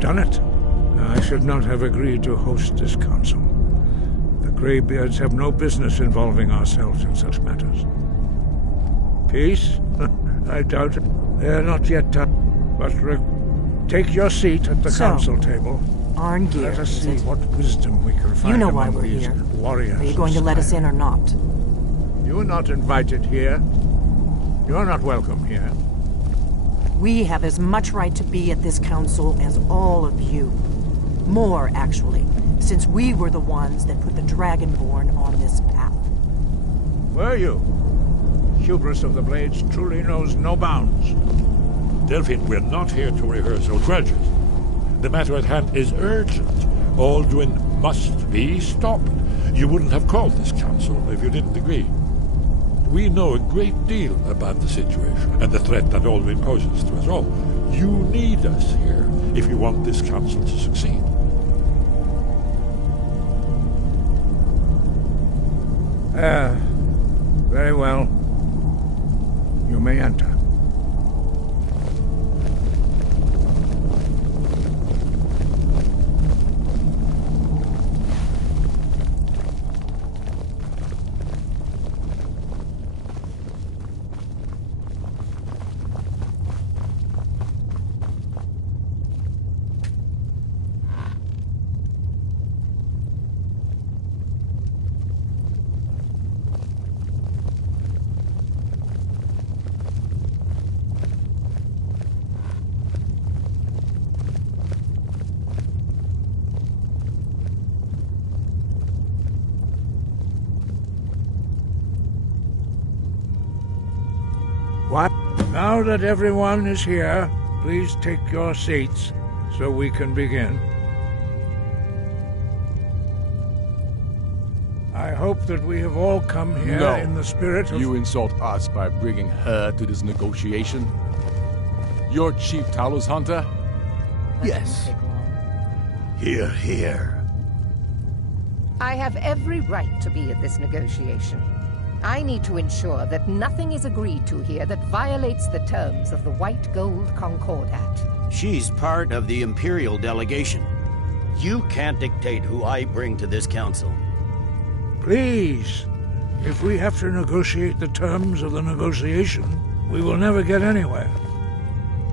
Done it. I should not have agreed to host this council. The Greybeards have no business involving ourselves in such matters. Peace? I doubt it. They're not yet done. But take your seat at the council table. Arngeir, let us see what wisdom we can find you know why among we're these here. warriors. Are you going to let us in or not? You're not invited here. You're not welcome here. We have as much right to be at this council as all of you. More, actually, since we were the ones that put the Dragonborn on this path. Were you? Hubris of the Blades truly knows no bounds. Delphine, we're not here to rehearse old grudges. The matter at hand is urgent. Alduin must be stopped. You wouldn't have called this council if you didn't agree. We know a great deal about the situation and the threat that Alduin poses to us all. You need us here if you want this council to succeed. Very well. You may enter. What? Now that everyone is here, please take your seats so we can begin. I hope that we have all come here in the spirit of... You insult us by bringing her to this negotiation? You're Chief Talos Hunter? Yes. Hear, hear. I have every right to be at this negotiation. I need to ensure that nothing is agreed to here that violates the terms of the White Gold Concordat. She's part of the Imperial delegation. You can't dictate who I bring to this council. Please, if we have to negotiate the terms of the negotiation, we will never get anywhere.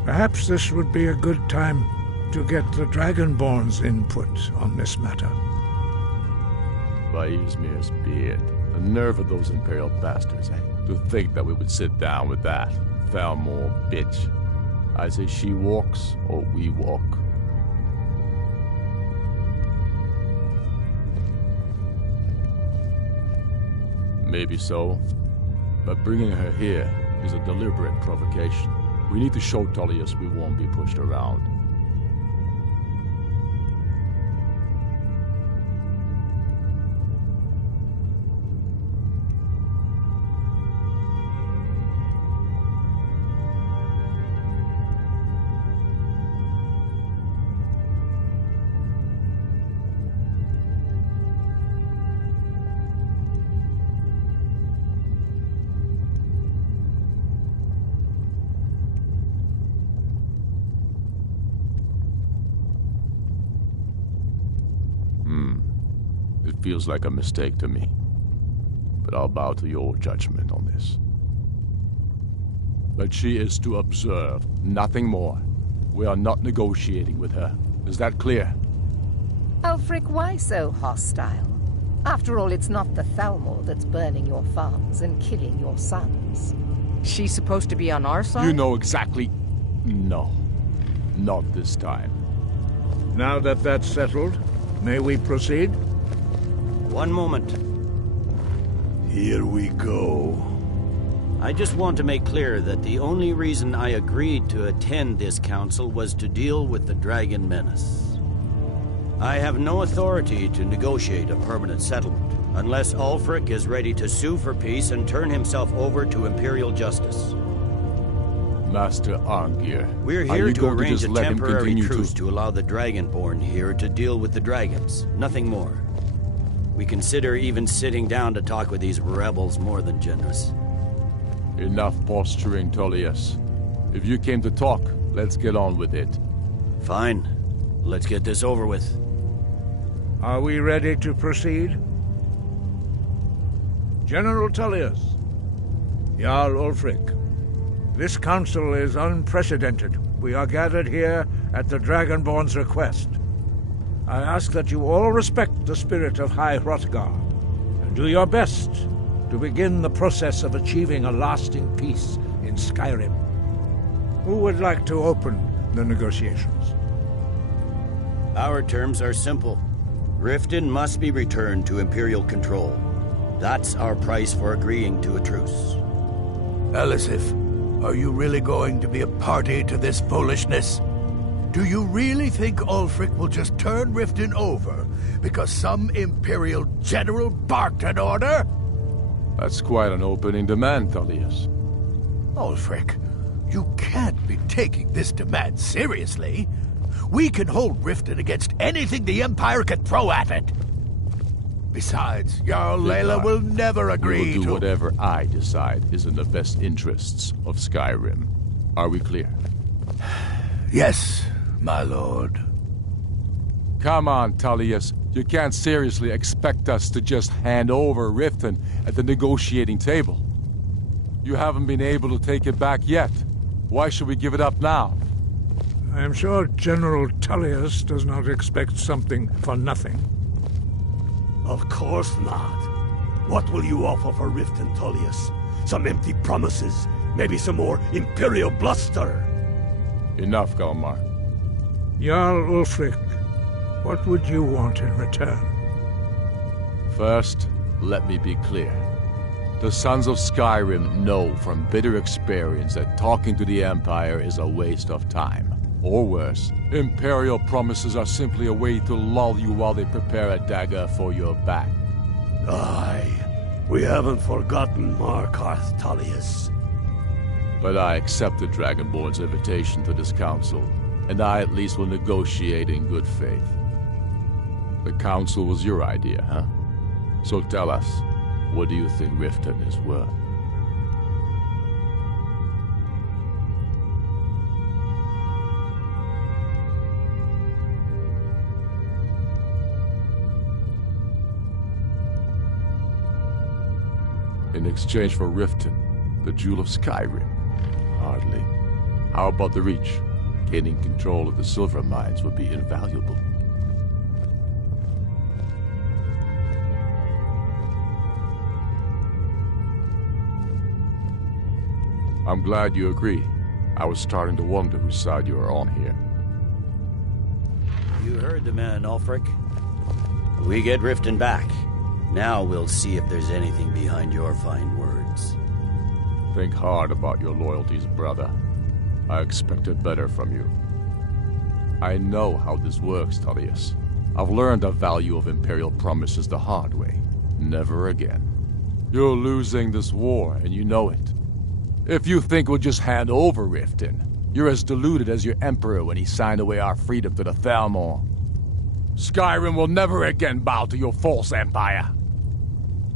Perhaps this would be a good time to get the Dragonborn's input on this matter. By Ysmir's beard. The nerve of those Imperial bastards, eh? To think that we would sit down with that foul-moral bitch. I say she walks, or we walk. Maybe so, but bringing her here is a deliberate provocation. We need to show Tullius we won't be pushed around. feels like a mistake to me. But I'll bow to your judgment on this. But she is to observe, nothing more. We are not negotiating with her. Is that clear? Ulfric, why so hostile? After all, it's not the Thalmor that's burning your farms and killing your sons. She's supposed to be on our side? You know exactly... No. Not this time. Now that that's settled, may we proceed? One moment. Here we go. I just want to make clear that the only reason I agreed to attend this council was to deal with the Dragon Menace. I have no authority to negotiate a permanent settlement, unless Ulfric is ready to sue for peace and turn himself over to Imperial justice. Master Arngir, We're here to arrange a temporary truce to allow the Dragonborn here to deal with the dragons, nothing more. We consider even sitting down to talk with these rebels more than generous. Enough posturing, Tullius. If you came to talk, let's get on with it. Fine. Let's get this over with. Are we ready to proceed? General Tullius, Jarl Ulfric, this council is unprecedented. We are gathered here at the Dragonborn's request. I ask that you all respect the spirit of High Hrothgar, and do your best to begin the process of achieving a lasting peace in Skyrim. Who would like to open the negotiations? Our terms are simple. Riften must be returned to Imperial control. That's our price for agreeing to a truce. Elisif, are you really going to be a party to this foolishness? Do you really think Ulfric will just turn Riften over because some Imperial general barked an order? That's quite an opening demand, Tullius. Ulfric, you can't be taking this demand seriously. We can hold Riften against anything the Empire can throw at it. Besides, Jarl Layla will never agree We will do to... whatever I decide is in the best interests of Skyrim. Are we clear? Yes, my lord. Come on, Tullius. You can't seriously expect us to just hand over Riften at the negotiating table. You haven't been able to take it back yet. Why should we give it up now? I am sure General Tullius does not expect something for nothing. Of course not. What will you offer for Riften, Tullius? Some empty promises? Maybe some more Imperial bluster? Enough, Galmar. Jarl Ulfric, what would you want in return? First, let me be clear. The Sons of Skyrim know from bitter experience that talking to the Empire is a waste of time. Or worse, Imperial promises are simply a way to lull you while they prepare a dagger for your back. Aye, we haven't forgotten Markarth, Tullius. But I accept the Dragonborn's invitation to this council, and I at least will negotiate in good faith. The council was your idea, huh? So tell us, what do you think Riften is worth? In exchange for Riften, the Jewel of Skyrim? Hardly. How about the Reach? Gaining control of the silver mines would be invaluable. I'm glad you agree. I was starting to wonder whose side you are on here. You heard the man, Ulfric. We get Riften back. Now we'll see if there's anything behind your fine words. Think hard about your loyalties, brother. I expected better from you. I know how this works, Tullius. I've learned the value of Imperial promises the hard way. Never again. You're losing this war, and you know it. If you think we'll just hand over Riften, you're as deluded as your Emperor when he signed away our freedom to the Thalmor. Skyrim will never again bow to your false empire.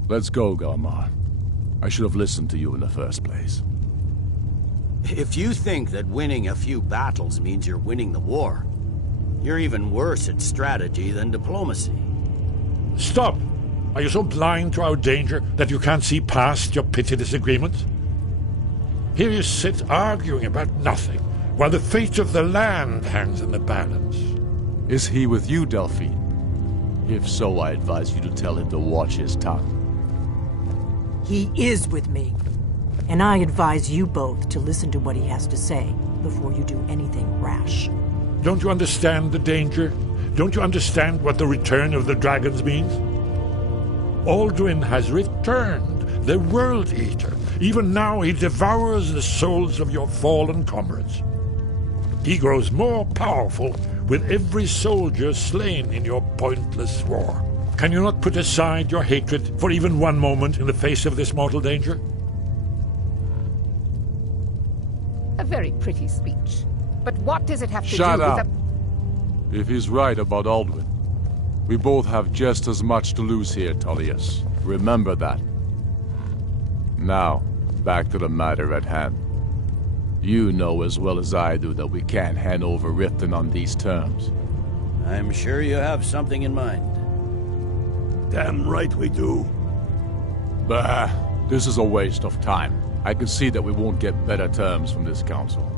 Let's go, Galmar. I should have listened to you in the first place. If you think that winning a few battles means you're winning the war, you're even worse at strategy than diplomacy. Stop! Are you so blind to our danger that you can't see past your petty disagreements? Here you sit arguing about nothing, while the fate of the land hangs in the balance. Is he with you, Delphine? If so, I advise you to tell him to watch his tongue. He is with me. And I advise you both to listen to what he has to say before you do anything rash. Don't you understand the danger? Don't you understand what the return of the dragons means? Alduin has returned, the World Eater. Even now he devours the souls of your fallen comrades. He grows more powerful with every soldier slain in your pointless war. Can you not put aside your hatred for even one moment in the face of this mortal danger? A very pretty speech. But what does it have to Shut do up. with the... If he's right about Alduin, we both have just as much to lose here, Tullius. Remember that. Now, back to the matter at hand. You know as well as I do that we can't hand over Riften on these terms. I'm sure you have something in mind. Damn right we do. Bah, this is a waste of time. I can see that we won't get better terms from this council.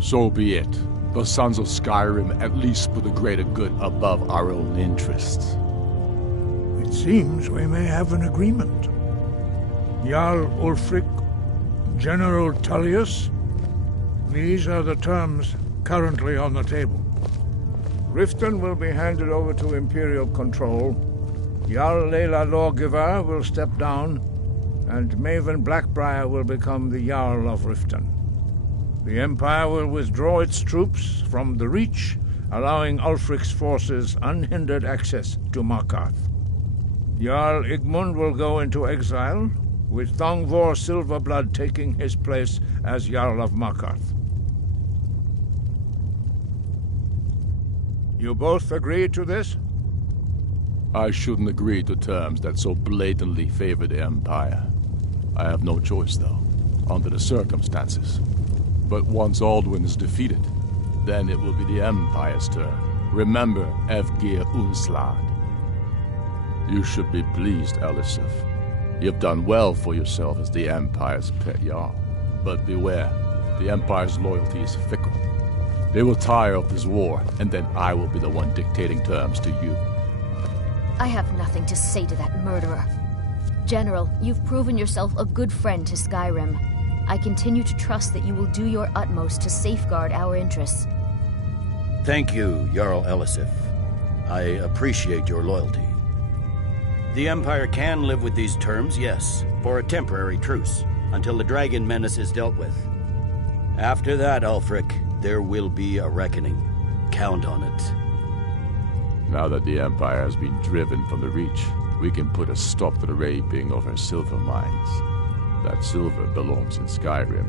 So be it. The Sons of Skyrim at least put the greater good above our own interests. It seems we may have an agreement. Jarl Ulfric, General Tullius, these are the terms currently on the table. Riften will be handed over to Imperial control. Jarl Layla Lawgiver will step down, and Maven Blackbriar will become the Jarl of Riften. The Empire will withdraw its troops from the Reach, allowing Ulfric's forces unhindered access to Markarth. Jarl Igmund will go into exile, with Thongvor Silverblood taking his place as Jarl of Markarth. You both agree to this? I shouldn't agree to terms that so blatantly favor the Empire. I have no choice, though, under the circumstances. But once Alduin is defeated, then it will be the Empire's turn. Remember Evgir Unslad. You should be pleased, Elisif. You've done well for yourself as the Empire's pet Jarl. But beware, the Empire's loyalty is fickle. They will tire of this war, and then I will be the one dictating terms to you. I have nothing to say to that murderer. General, you've proven yourself a good friend to Skyrim. I continue to trust that you will do your utmost to safeguard our interests. Thank you, Jarl Elisif. I appreciate your loyalty. The Empire can live with these terms, yes, for a temporary truce, until the dragon menace is dealt with. After that, Ulfric, there will be a reckoning. Count on it. Now that the Empire has been driven from the Reach, we can put a stop to the raping of her silver mines. That silver belongs in Skyrim.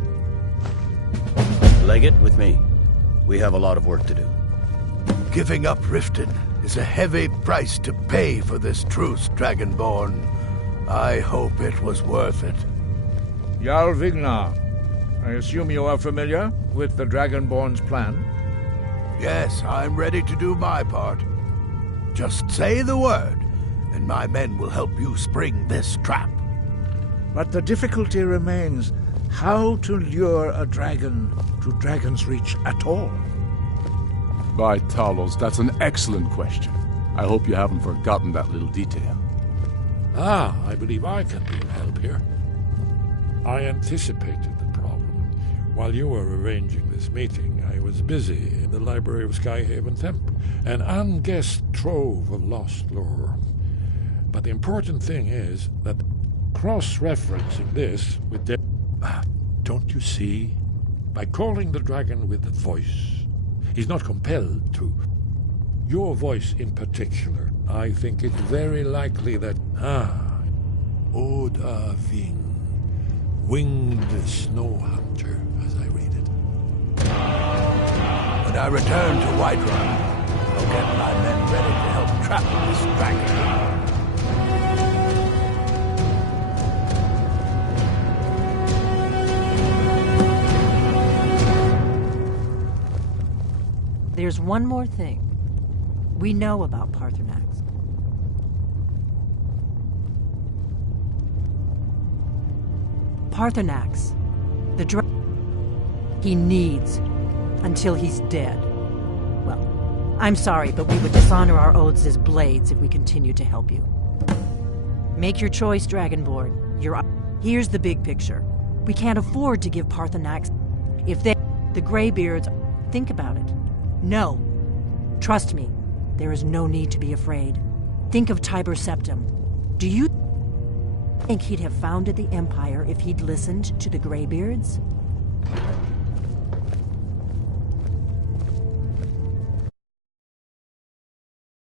Legate, with me. We have a lot of work to do. Giving up Riften is a heavy price to pay for this truce, Dragonborn. I hope it was worth it. Jarl Vignar, I assume you are familiar with the Dragonborn's plan? Yes, I'm ready to do my part. Just say the word, and my men will help you spring this trap. But the difficulty remains how to lure a dragon to Dragon's Reach at all. By Talos, that's an excellent question. I hope you haven't forgotten that little detail. I believe I can be of help here. I anticipated the problem. While you were arranging this meeting, I was busy in the library of Skyhaven Temple, an unguessed trove of lost lore. But the important thing is that cross-referencing this with don't you see? By calling the dragon with the voice, he's not compelled to. Your voice in particular, I think it's very likely that, Oda Ving, winged snow hunter, as I read it. When I return to Whiterun, I'll get my men ready to help trap this dragon. There's one more thing. We know about Paarthurnax. Parthenax. He needs until he's dead. Well, I'm sorry, but we would dishonor our oaths as blades if we continued to help you. Make your choice, Dragonborn. Here's the big picture. We can't afford to give Parthenax. If the Greybeards, think about it. No. Trust me, there is no need to be afraid. Think of Tiber Septim. Do you think he'd have founded the Empire if he'd listened to the Greybeards?